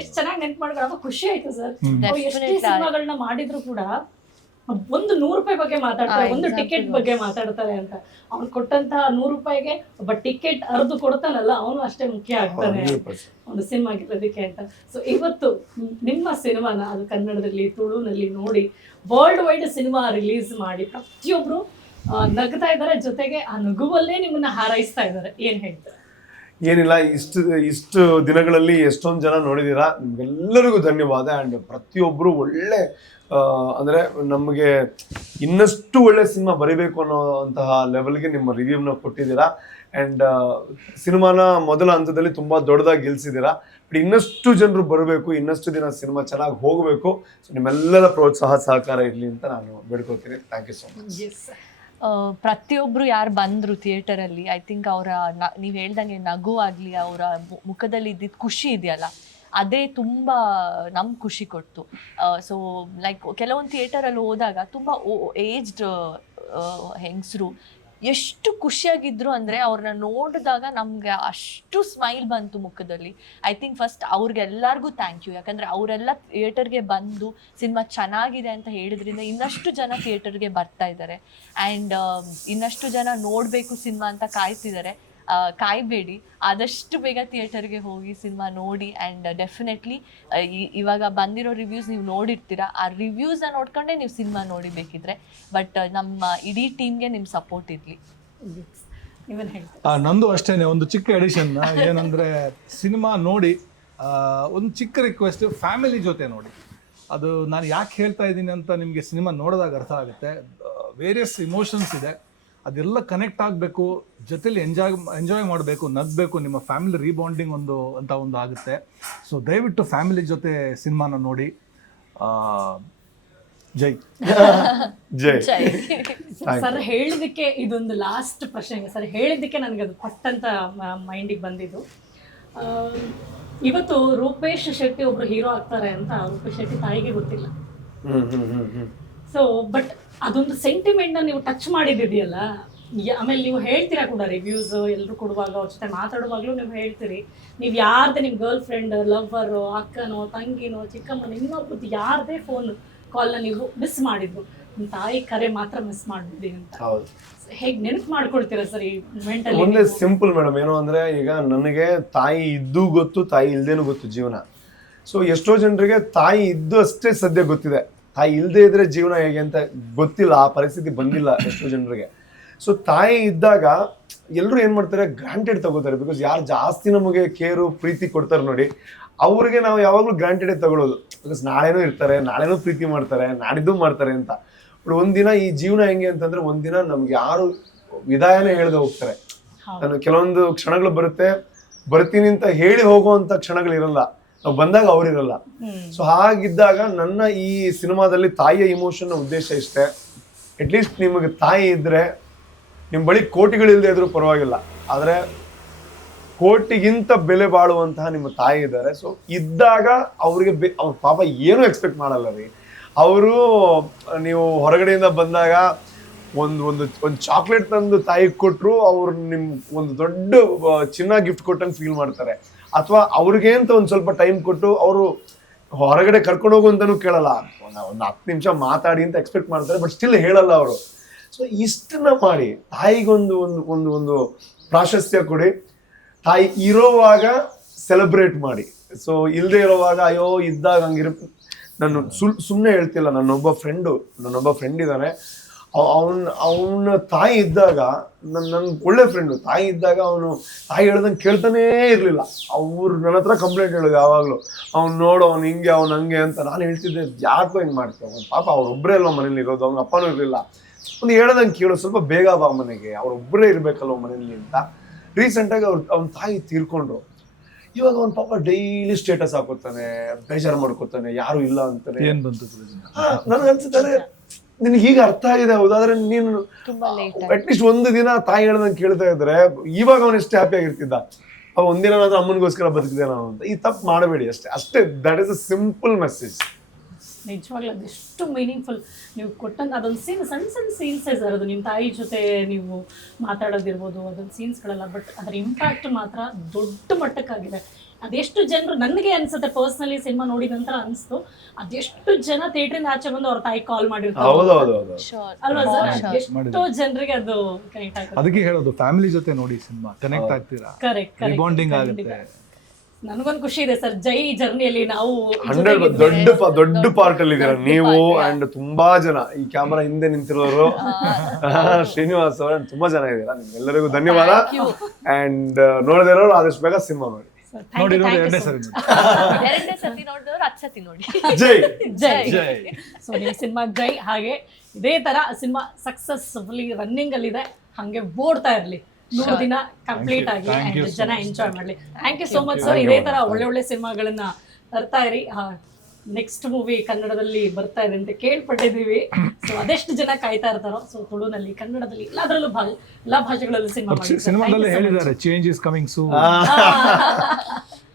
ಎಷ್ಟು ಚೆನ್ನಾಗಿ ನೆನ್ಪು ಮಾಡ್ಕೊಂಡು ಖುಷಿ ಆಯ್ತು ಸರ್. ಅವ್ರು ಎಷ್ಟೇ ಸಿನಿಮಾಗಳನ್ನ ಮಾಡಿದ್ರು ಕೂಡ ಒಂದು 100 ರೂಪಾಯಿ ಬಗ್ಗೆ ಮಾತಾಡ್ತಾರೆ, ಒಂದು ಟಿಕೆಟ್ ಬಗ್ಗೆ ಮಾತಾಡ್ತಾರೆ ಅಂತ. ಅವ್ನು ಕೊಟ್ಟಂತಹ 100 ರೂಪಾಯಿಗೆ ಒಬ್ಬ ಟಿಕೆಟ್ ಅರ್ದು ಕೊಡ್ತಾನಲ್ಲ, ಅವನು ಅಷ್ಟೇ ಮುಖ್ಯ ಆಗ್ತಾನೆ ಒಂದು ಸಿನಿಮಾ ಗೆಲ್ಲೋದಕ್ಕೆ ಅಂತ. ಸೊ ಇವತ್ತು ನಿಮ್ಮ ಸಿನಿಮಾನ ಅದು ಕನ್ನಡದಲ್ಲಿ ತುಳುನಲ್ಲಿ ನೋಡಿ ವರ್ಲ್ಡ್ ವೈಡ್ ಸಿನಿಮಾ ರಿಲೀಸ್ ಮಾಡಿ ಪ್ರತಿಯೊಬ್ರು ನಗ್ತಾ ಇದ್ದಾರೆ, ಜೊತೆಗೆ ಆ ನಗುವಲ್ಲೇ ನಿಮ್ಮನ್ನ ಹಾರೈಸ್ತಾ ಇದ್ದಾರೆ. ಏನ್ ಹೇಳ್ತಾರೆ? ಏನಿಲ್ಲ, ಇಷ್ಟು ದಿನಗಳಲ್ಲಿ ಎಷ್ಟೊಂದು ಜನ ನೋಡಿದ್ದೀರಾ, ನಿಮ್ಗೆಲ್ಲರಿಗೂ ಧನ್ಯವಾದ. ಆ್ಯಂಡ್ ಪ್ರತಿಯೊಬ್ಬರು ಒಳ್ಳೆ ಅಂದರೆ ನಮಗೆ ಇನ್ನಷ್ಟು ಒಳ್ಳೆ ಸಿನಿಮಾ ಬರೀಬೇಕು ಅನ್ನೋಂತಹ ಲೆವೆಲ್ಗೆ ನಿಮ್ಮ ರಿವ್ಯೂನ ಕೊಟ್ಟಿದ್ದೀರಾ. ಆ್ಯಂಡ್ ಸಿನಿಮಾನ ಮೊದಲ ಹಂತದಲ್ಲಿ ತುಂಬ ದೊಡ್ಡದಾಗಿ ಗೆಲ್ಸಿದ್ದೀರಾ. ಬಟ್ ಇನ್ನಷ್ಟು ಜನರು ಬರಬೇಕು, ಇನ್ನಷ್ಟು ದಿನ ಸಿನಿಮಾ ಚೆನ್ನಾಗಿ ಹೋಗಬೇಕು. ಸೊ ನಿಮ್ಮೆಲ್ಲರ ಪ್ರೋತ್ಸಾಹ ಸಹಕಾರ ಇರಲಿ ಅಂತ ನಾನು ಬೇಡ್ಕೊತೀನಿ. Thank you so much. ಪ್ರತಿಯೊಬ್ರು ಯಾರು ಬಂದ್ರು ಥಿಯೇಟರಲ್ಲಿ, ಐ ಥಿಂಕ್ ಅವರ ನೀವು ಹೇಳ್ದಂಗೆ ನಗು ಆಗಲಿ, ಅವರ ಮುಖದಲ್ಲಿ ಇದ್ದಿದ್ದು ಖುಷಿ ಇದೆಯಲ್ಲ, ಅದೇ ತುಂಬ ನಮ್ಗೆ ಖುಷಿ ಕೊಡ್ತು. ಸೊ ಲೈಕ್ ಕೆಲವೊಂದು ಥಿಯೇಟರಲ್ಲಿ ಹೋದಾಗ ತುಂಬ ಏಜ್ಡ್ ಹೆಂಗಸರು ಎಷ್ಟು ಖುಷಿಯಾಗಿದ್ರು ಅಂದರೆ ಅವ್ರನ್ನ ನೋಡಿದಾಗ ನಮಗೆ ಅಷ್ಟು ಸ್ಮೈಲ್ ಬಂತು ಮುಖದಲ್ಲಿ. ಐ ಥಿಂಕ್ ಫಸ್ಟ್ ಅವ್ರಿಗೆಲ್ಲರಿಗೂ ಥ್ಯಾಂಕ್ ಯು. ಯಾಕಂದರೆ ಅವರೆಲ್ಲ ಥಿಯೇಟರ್ಗೆ ಬಂದು ಸಿನಿಮಾ ಚೆನ್ನಾಗಿದೆ ಅಂತ ಹೇಳಿದ್ರಿಂದ ಇನ್ನಷ್ಟು ಜನ ಥಿಯೇಟರ್ಗೆ ಬರ್ತಾ ಇದ್ದಾರೆ. ಆ್ಯಂಡ್ ಇನ್ನಷ್ಟು ಜನ ನೋಡಬೇಕು ಸಿನಿಮಾ ಅಂತ ಕಾಯ್ತಿದ್ದಾರೆ. ಕಾಯಬೇಡಿ, ಆದಷ್ಟು ಬೇಗ ಥಿಯೇಟರ್ಗೆ ಹೋಗಿ ಸಿನಿಮಾ ನೋಡಿ. ಆ್ಯಂಡ್ ಡೆಫಿನೆಟ್ಲಿ ಇವಾಗ ಬಂದಿರೋ ರಿವ್ಯೂಸ್ ನೀವು ನೋಡಿರ್ತೀರ, ಆ ರಿವ್ಯೂಸ್ನ ನೋಡ್ಕೊಂಡೇ ನೀವು ಸಿನಿಮಾ ನೋಡಿ ಬೇಕಿದ್ರೆ. ಬಟ್ ನಮ್ಮ ಇಡೀ ಟೀಮ್ಗೆ ನಿಮ್ಮ ಸಪೋರ್ಟ್ ಇರಲಿ. ನಂದು ಅಷ್ಟೇನೆ ಒಂದು ಚಿಕ್ಕ ಎಡಿಷನ್ ಏನಂದರೆ, ಸಿನಿಮಾ ನೋಡಿ ಒಂದು ಚಿಕ್ಕ ರಿಕ್ವೆಸ್ಟ್, ಫ್ಯಾಮಿಲಿ ಜೊತೆ ನೋಡಿ. ಅದು ನಾನು ಯಾಕೆ ಹೇಳ್ತಾ ಇದ್ದೀನಿ ಅಂತ ನಿಮಗೆ ಸಿನಿಮಾ ನೋಡಿದಾಗ ಅರ್ಥ ಆಗುತ್ತೆ. ವೇರಿಯಸ್ ಇಮೋಷನ್ಸ್ ಇದೆ, ಅದೆಲ್ಲ ಕನೆಕ್ಟ್ ಆಗಬೇಕು, ಜೊತೆಲಿ ಎಂಜಾಯ್ ಮಾಡಬೇಕು, ನಗಬೇಕು, ನಿಮ್ಮ ಫ್ಯಾಮಿಲಿ ರೀಬಾಂಡಿಂಗ್ ಒಂದು ಆಗುತ್ತೆ. ಸೊ ದಯವಿಟ್ಟು ಫ್ಯಾಮಿಲಿ ಜೊತೆ ಸಿನಿಮಾನ ನೋಡಿ. ಜೈ ಜೈ. ಸರ್ ಹೇಳಿದಕ್ಕೆ ಇದೊಂದು ಲಾಸ್ಟ್ ಪ್ರಶ್ನೆ ಸರ್, ಹೇಳಿದ್ದಕ್ಕೆ ನನಗೆ ಅದು ಪಟ್ಟಂತ ಮೈಂಡಿಗೆ ಬಂದಿದ್ದು. ಇವತ್ತು ರೂಪೇಶ್ ಶೆಟ್ಟಿ ಒಬ್ರು ಹೀರೋ ಆಗ್ತಾರೆ ಅಂತ ರೂಪೇಶ್ ಶೆಟ್ಟಿ ತಾಯಿಗೆ ಗೊತ್ತಿಲ್ಲ. ಸೊ ಬಟ್ ಅದೊಂದು ಸೆಂಟಿಮೆಂಟ್ನ ನೀವು ಟಚ್ ಮಾಡಿದ್ದಿದೆಯಲ್ಲ, ಆಮೇಲೆ ನೀವು ಹೇಳ್ತೀರಾ ಕೂಡ ರಿವ್ಯೂಸ್ ಎಲ್ಲರೂ ಕೊಡುವಾಗ ಅವ್ರ ಜೊತೆ ಮಾತಾಡುವಾಗಲೂ ನೀವು ಹೇಳ್ತೀರಿ, ನೀವು ಯಾರ್ದೇ ನಿಮ್ಮ ಗರ್ಲ್ ಫ್ರೆಂಡ್, ಲವ್ವರು, ಅಕ್ಕನೋ, ತಂಗಿನೋ, ಚಿಕ್ಕಮ್ಮನೋ, ಇನ್ನೊಬ್ಬದ್ದು ಯಾರದೇ ಫೋನ್ ಕಾಲ್ನ ನೀವು ಮಿಸ್ ಮಾಡಿದ್ರು, ನಿಮ್ಮ ತಾಯಿ ಕರೆ ಮಾತ್ರ ಮಿಸ್ ಮಾಡಿದ್ರಿ ಅಂತ ಹೇಗೆ ನೆನಪು ಮಾಡ್ಕೊಳ್ತೀರಾ ಸರ್ ಈ ಮೂಮೆಂಟಲ್ಲಿ? ಒಂದೇ ಸಿಂಪಲ್ ಮೇಡಮ್, ಏನು ಅಂದರೆ ಈಗ ನನಗೆ ತಾಯಿ ಇದ್ದು ಗೊತ್ತು, ತಾಯಿ ಇಲ್ದೇನು ಗೊತ್ತು ಜೀವನ. ಸೊ ಎಷ್ಟೋ ಜನರಿಗೆ ತಾಯಿ ಇದ್ದು ಅಷ್ಟೇ ಸದ್ಯ ಗೊತ್ತಿದೆ, ತಾಯಿ ಇಲ್ಲದೆ ಇದ್ರೆ ಜೀವನ ಹೇಗೆ ಅಂತ ಗೊತ್ತಿಲ್ಲ, ಆ ಪರಿಸ್ಥಿತಿ ಬಂದಿಲ್ಲ ಎಷ್ಟೋ ಜನರಿಗೆ. ಸೊ ತಾಯಿ ಇದ್ದಾಗ ಎಲ್ಲರೂ ಏನು ಮಾಡ್ತಾರೆ, ಗ್ರಾಂಟೆಡ್ ತಗೋತಾರೆ. ಬಿಕಾಸ್ ಯಾರು ಜಾಸ್ತಿ ನಮಗೆ ಕೇರು ಪ್ರೀತಿ ಕೊಡ್ತಾರೆ ನೋಡಿ, ಅವ್ರಿಗೆ ನಾವು ಯಾವಾಗಲೂ ಗ್ರಾಂಟೆಡೇ ತಗೊಳ್ಳೋದು. ಬಿಕಾಸ್ ನಾಳೆನೂ ಇರ್ತಾರೆ, ನಾಳೆನೂ ಪ್ರೀತಿ ಮಾಡ್ತಾರೆ, ನಾಡಿದ್ದು ಮಾಡ್ತಾರೆ ಅಂತ. ಬಟ್ ಒಂದಿನ ಈ ಜೀವನ ಹೆಂಗೆ ಅಂತಂದ್ರೆ, ಒಂದಿನ ನಮ್ಗೆ ಯಾರು ವಿದಾಯನೇ ಹೇಳ್ದೆ ಹೋಗ್ತಾರೆ. ನಾನು ಕೆಲವೊಂದು ಕ್ಷಣಗಳು ಬರುತ್ತೆ, ಬರ್ತೀನಿ ಅಂತ ಹೇಳಿ ಹೋಗುವಂಥ ಕ್ಷಣಗಳಿರಲ್ಲ, ನಾವು ಬಂದಾಗ ಅವರಿರಲ್ಲ. ಸೊ ಹಾಗಿದ್ದಾಗ ನನ್ನ ಈ ಸಿನಿಮಾದಲ್ಲಿ ತಾಯಿಯ ಇಮೋಷನ್ ಉದ್ದೇಶ ಇಷ್ಟೇ. ಅಟ್ಲೀಸ್ಟ್ ನಿಮಗೆ ತಾಯಿ ಇದ್ರೆ, ನಿಮ್ಮ ಬಳಿ ಕೋಟಿಗಳಿಲ್ಲದೆ ಇದ್ರೂ ಪರವಾಗಿಲ್ಲ, ಆದರೆ ಕೋಟಿಗಿಂತ ಬೆಲೆ ಬಾಳುವಂತಹ ನಿಮ್ಮ ತಾಯಿ ಇದ್ದಾರೆ. ಸೊ ಇದ್ದಾಗ ಅವ್ರಿಗೆ ಅವ್ರ ಪಾಪ ಏನೂ ಎಕ್ಸ್ಪೆಕ್ಟ್ ಮಾಡಲ್ಲ ರೀ. ಅವರು ನೀವು ಹೊರಗಡೆಯಿಂದ ಬಂದಾಗ ಒಂದು ಚಾಕ್ಲೇಟ್ ತಂದು ತಾಯಿಗೆ ಕೊಟ್ಟರು ಅವ್ರು ನಿಮ್ಗೆ ಒಂದು ದೊಡ್ಡ ಚಿನ್ನ ಗಿಫ್ಟ್ ಕೊಟ್ಟಂಗೆ ಫೀಲ್ ಮಾಡ್ತಾರೆ. ಅಥವಾ ಅವ್ರಿಗೆ ಅಂತ ಒಂದು ಸ್ವಲ್ಪ ಟೈಮ್ ಕೊಟ್ಟು ಅವರು ಹೊರಗಡೆ ಕರ್ಕೊಂಡು ಹೋಗು ಅಂತಾನು ಕೇಳಲ್ಲ, ಒಂದು 10 ನಿಮಿಷ ಮಾತಾಡಿ ಅಂತ ಎಕ್ಸ್ಪೆಕ್ಟ್ ಮಾಡ್ತಾರೆ, ಬಟ್ ಸ್ಟಿಲ್ ಹೇಳಲ್ಲ ಅವರು. ಸೊ ಇಷ್ಟನ್ನ ಮಾಡಿ ತಾಯಿಗೊಂದು ಒಂದು ಒಂದು ಒಂದು ಪ್ರಾಶಸ್ತ್ಯ ಕೊಡಿ. ತಾಯಿ ಇರೋವಾಗ ಸೆಲೆಬ್ರೇಟ್ ಮಾಡಿ. ಸೊ ಇಲ್ಲದೆ ಇರೋವಾಗ ಅಯ್ಯೋ ಇದ್ದಾಗ ಹಂಗಿರ, ನಾನು ಸುಮ್ಮನೆ ಹೇಳ್ತಿಲ್ಲ. ನನ್ನೊಬ್ಬ ಫ್ರೆಂಡ್ ಇದ್ದಾನೆ, ಅವನ ತಾಯಿ ಇದ್ದಾಗ ನನ್ನ ಒಳ್ಳೆ ಫ್ರೆಂಡು, ತಾಯಿ ಇದ್ದಾಗ ತಾಯಿ ಹೇಳ್ದಂಗೆ ಕೇಳ್ತಾನೇ ಇರಲಿಲ್ಲ. ಅವ್ರು ನನ್ನ ಹತ್ರ ಕಂಪ್ಲೇಂಟ್ ಹೇಳೋದು ಯಾವಾಗಲೂ, ಅವ್ನು ನೋಡು ಅವ್ನು ಹಿಂಗೆ ಅವ್ನು ಹಂಗೆ ಅಂತ. ನಾನು ಹೇಳ್ತಿದ್ದೆ ಯಾಕೋ ಹಿಂಗೆ ಮಾಡ್ತೇವೆ, ಪಾಪ ಅವ್ರೊಬ್ಬರೇ ಅಲ್ವ ಮನೇಲಿ ಇರೋದು, ಅವ್ನ ಅಪ್ಪನೂ ಇರಲಿಲ್ಲ. ಒಂದು ಹೇಳ್ದಂಗೆ ಕೇಳೋ, ಸ್ವಲ್ಪ ಬೇಗ ಬಾ ಮನೆಗೆ, ಅವ್ರೊಬ್ಬರೇ ಇರಬೇಕಲ್ವ ಮನೇಲಿ ಅಂತ. ರೀಸೆಂಟಾಗಿ ಅವ್ನ ತಾಯಿ ತೀರ್ಕೊಂಡ್ರು. ಇವಾಗ ಅವ್ನ ಪಾಪ ಡೈಲಿ ಸ್ಟೇಟಸ್ ಹಾಕೋತಾನೆ, ಬೇಜಾರು ಮಾಡ್ಕೋತಾನೆ, ಯಾರು ಇಲ್ಲ ಅಂತಾನೆ. ಏನ್ ಬಂತು ನನಗನ್ಸುತ್ತೆ ನಿನ್ಗೆ ಈಗ ಅರ್ಥ ಆಗಿದೆ, ಹೌದಾದ್ರೆ ನೀನು ತುಂಬಾ ಲೇಟ್ ಅಟ್ಲೀಸ್ಟ್ ಒಂದು ದಿನ ತಾಯಿ ಹೇಳ್ದಂಗೆ ಕೇಳ್ತಾ ಇದ್ರೆ ಇವಾಗ ಅವನು ಎಷ್ಟು ಹ್ಯಾಪಿ ಆಗಿರ್ತಿದ್ದ. ಒಂದಿನ ಅಮ್ಮನಿಗೋಸ್ಕರ ಬದುಕಿದೆ ನಾವು ಅಂತ. ಈ ತಪ್ಪು ಮಾಡಬೇಡಿ ಅಷ್ಟೇ. That is a simple message. ನಿಜವಾಗ್ಲೂ ಅದೆಷ್ಟು ಮೀನಿಂಗ್ಫುಲ್ ನೀವು ಕೊಟ್ಟಂಗೆ ಅದೊಂದು ಸಣ್ಣ ಸೀನ್ಸೇ ಸರ್. ಅದು ನಿಮ್ಮ ತಾಯಿ ಜೊತೆ ನೀವು ಮಾತಾಡೋದಿರ್ಬೋದು, ಅದೊಂದು ಸೀನ್ಸ್ಗಳೆಲ್ಲ, ಬಟ್ ಅದರ ಇಂಪ್ಯಾಕ್ಟ್ ಮಾತ್ರ ದೊಡ್ಡ ಮಟ್ಟಕ್ಕಾಗಿದೆ. ಅದೆಷ್ಟು ಜನರು, ನನಗೆ ಅನ್ಸುತ್ತೆ ಪರ್ಸ್ನಲಿ ಸಿನಿಮಾ ನೋಡಿದ ನಂತರ ಅನಿಸ್ತು, ಅದೆಷ್ಟು ಜನ ಥಿಯೇಟ್ರಿಂದ ಆಚೆ ಬಂದು ಅವ್ರ ತಾಯಿ ಕಾಲ್ ಮಾಡಿರ್ತಾರೆ ಅಲ್ವಾ ಸರ್? ಎಷ್ಟೋ ಜನರಿಗೆ ಅದು ಕನೆಕ್ಟ್ ಆಗುತ್ತೆ. ಅದಕ್ಕೆ ಹೇಳೋದು ಫ್ಯಾಮಿಲಿ ಜೊತೆ ನೋಡಿ ಸಿನಿಮಾ, ಕನೆಕ್ಟ್ ಆಗ್ತೀರಾ, ಕರೆಕ್ಟ್ ಬಾಂಡಿಂಗ್ ಆಗುತ್ತೆ. ನನಗೊಂದು ಖುಷಿ ಇದೆ ಸರ್, ಜೈ ಜರ್ನಿಯಲ್ಲಿ ನಾವು 100 ದೊಡ್ಡ ಪಾರ್ಟ್ ಅಲ್ಲಿ ಇದ್ದೀರಾ ನೀವು. ಅಂಡ್ ತುಂಬಾ ಜನ ಈ ಕ್ಯಾಮರಾ ಹಿಂದೆ ನಿಂತಿರೋರು, ಶ್ರೀನಿವಾಸ್ ಅವರು, ತುಂಬಾ ಜನ ಇದ್ದೀರಾ. ನಿಮ್ಗೆಲ್ಲರಿಗೂ ಧನ್ಯವಾದ. ಅಂಡ್ ನೋಡದೇ ಇರೋರು ಆದಷ್ಟು ಬೇಗ ಸಿನಿಮಾ ನೋಡಿ. ನೋಡಿ ಎರಡನೇ ಸರಿ ಸತಿ ನೋಡಿದವ್ರು 10 ಸತಿ ನೋಡಿ. ಜೈ ಜೈ ಜೈ. ಸೊ ನೀವು ಸಿನಿಮಾ ಜೈ. ಹಾಗೆ ಇದೇ ತರ ಸಿನಿಮಾ ಸಕ್ಸಸ್ಫುಲಿ ರನ್ನಿಂಗ್ ಅಲ್ಲಿ ಇದೆ, ಹಾಗೆ ಓಡ್ತಾ ಇರ್ಲಿ 100 ದಿನ ಕಂಪ್ಲೀಟ್ ಆಗಿ and ಜನ ಎಂಜಾಯ್ ಮಾಡ್ಲಿ. Thank you so much sir. ಇದೇ ತರ ಒಳ್ಳೆ ಸಿನಿಮಾಗಳನ್ನ ತರ್ತಾ ಇರಿ. ನೆಕ್ಸ್ಟ್ ಮೂವಿ ಕನ್ನಡದಲ್ಲಿ ಬರ್ತಾ ಇದೆ ಅಂತ ಕೇಳ್ಪಟ್ಟಿದ್ದೀವಿ. ಸೊ ಅದೆಷ್ಟು ಜನ ಕಾಯ್ತಾ ಇರ್ತಾರೋ. ಸೊ ತುಳುನಲ್ಲಿ, ಕನ್ನಡದಲ್ಲಿ, ಎಲ್ಲದರಲ್ಲೂ ಎಲ್ಲಾ ಭಾಷೆಗಳಲ್ಲೂ ಸಿನಿಮಾದಲ್ಲಿ ಹೇಳಿದ್ದಾರೆ ಚೇಂಜ್ ಇಸ್ ಕಮಿಂಗ್ ಸೂನ್.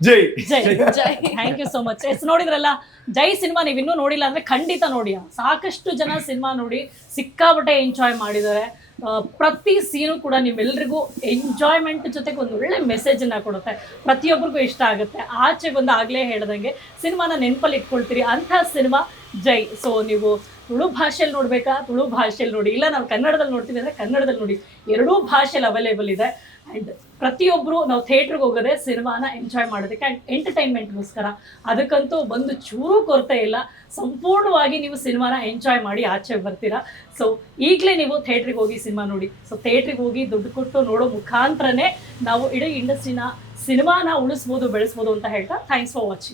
ಜೈ ಜೈ ಜೈ. Thank you so much. ನೋಡಿದ್ರಲ್ಲ ಜೈ ಸಿನಿಮಾ, ನೀವು ಇನ್ನೂ ನೋಡಿಲ್ಲ ಅಂದ್ರೆ ಖಂಡಿತ ನೋಡಿ. ಸಾಕಷ್ಟು ಜನ ಸಿನಿಮಾ ನೋಡಿ ಸಿಕ್ಕಾಪಟ್ಟೆ ಎಂಜಾಯ್ ಮಾಡಿದ್ದಾರೆ. ಪ್ರತಿ ಸೀನು ಕೂಡ ನಿಮ್ಮೆಲ್ರಿಗೂ ಎಂಜಾಯ್ಮೆಂಟ್ ಜೊತೆಗೆ ಒಂದು ಒಳ್ಳೆ ಮೆಸೇಜನ್ನು ಕೊಡುತ್ತೆ, ಪ್ರತಿಯೊಬ್ಬರಿಗೂ ಇಷ್ಟ ಆಗುತ್ತೆ. ಆಚೆ ಬಂದು ಆಗಲೇ ಹೇಳ್ದಂಗೆ ಸಿನಿಮಾನ ನೆನಪಲ್ಲಿ ಇಟ್ಕೊಳ್ತೀರಿ ಅಂಥ ಸಿನಿಮಾ ಜೈ. ಸೊ ನೀವು ತುಳು ಭಾಷೆಯಲ್ಲಿ ನೋಡಬೇಕಾ, ತುಳು ಭಾಷೆಯಲ್ಲಿ ನೋಡಿ, ಇಲ್ಲ ನಾವು ಕನ್ನಡದಲ್ಲಿ ನೋಡ್ತೀವಿ ಅಂದರೆ ಕನ್ನಡದಲ್ಲಿ ನೋಡಿ. ಎರಡೂ ಭಾಷೆಯಲ್ಲಿ ಅವೈಲೇಬಲ್ ಇದೆ. ಆ್ಯಂಡ್ ಪ್ರತಿಯೊಬ್ಬರು ನಾವು ಥಿಯೇಟ್ರಿಗೆ ಹೋಗೋದೇ ಸಿನಿಮಾನ ಎಂಜಾಯ್ ಮಾಡೋದಕ್ಕೆ ಆ್ಯಂಡ್ ಎಂಟರ್ಟೈನ್ಮೆಂಟ್ಗೋಸ್ಕರ. ಅದಕ್ಕಂತೂ ಒಂದು ಚೂರು ಕೊರತೆ ಇಲ್ಲ. ಸಂಪೂರ್ಣವಾಗಿ ನೀವು ಸಿನಿಮಾನ ಎಂಜಾಯ್ ಮಾಡಿ ಆಚೆ ಬರ್ತೀರಾ. ಸೊ ಈಗಲೇ ನೀವು ಥಿಯೇಟ್ರಿಗೆ ಹೋಗಿ ಸಿನಿಮಾ ನೋಡಿ. ಸೊ ಥಿಯೇಟ್ರಿಗೆ ಹೋಗಿ ದುಡ್ಡು ಕೊಟ್ಟು ನೋಡೋ ಮುಖಾಂತರನೇ ನಾವು ಇಡೀ ಇಂಡಸ್ಟ್ರಿನ, ಸಿನಿಮಾನ ಉಳಿಸ್ಬೋದು, ಬೆಳೆಸ್ಬೋದು ಅಂತ ಹೇಳ್ತಾ ಥ್ಯಾಂಕ್ಸ್ ಫಾರ್ ವಾಚಿಂಗ್.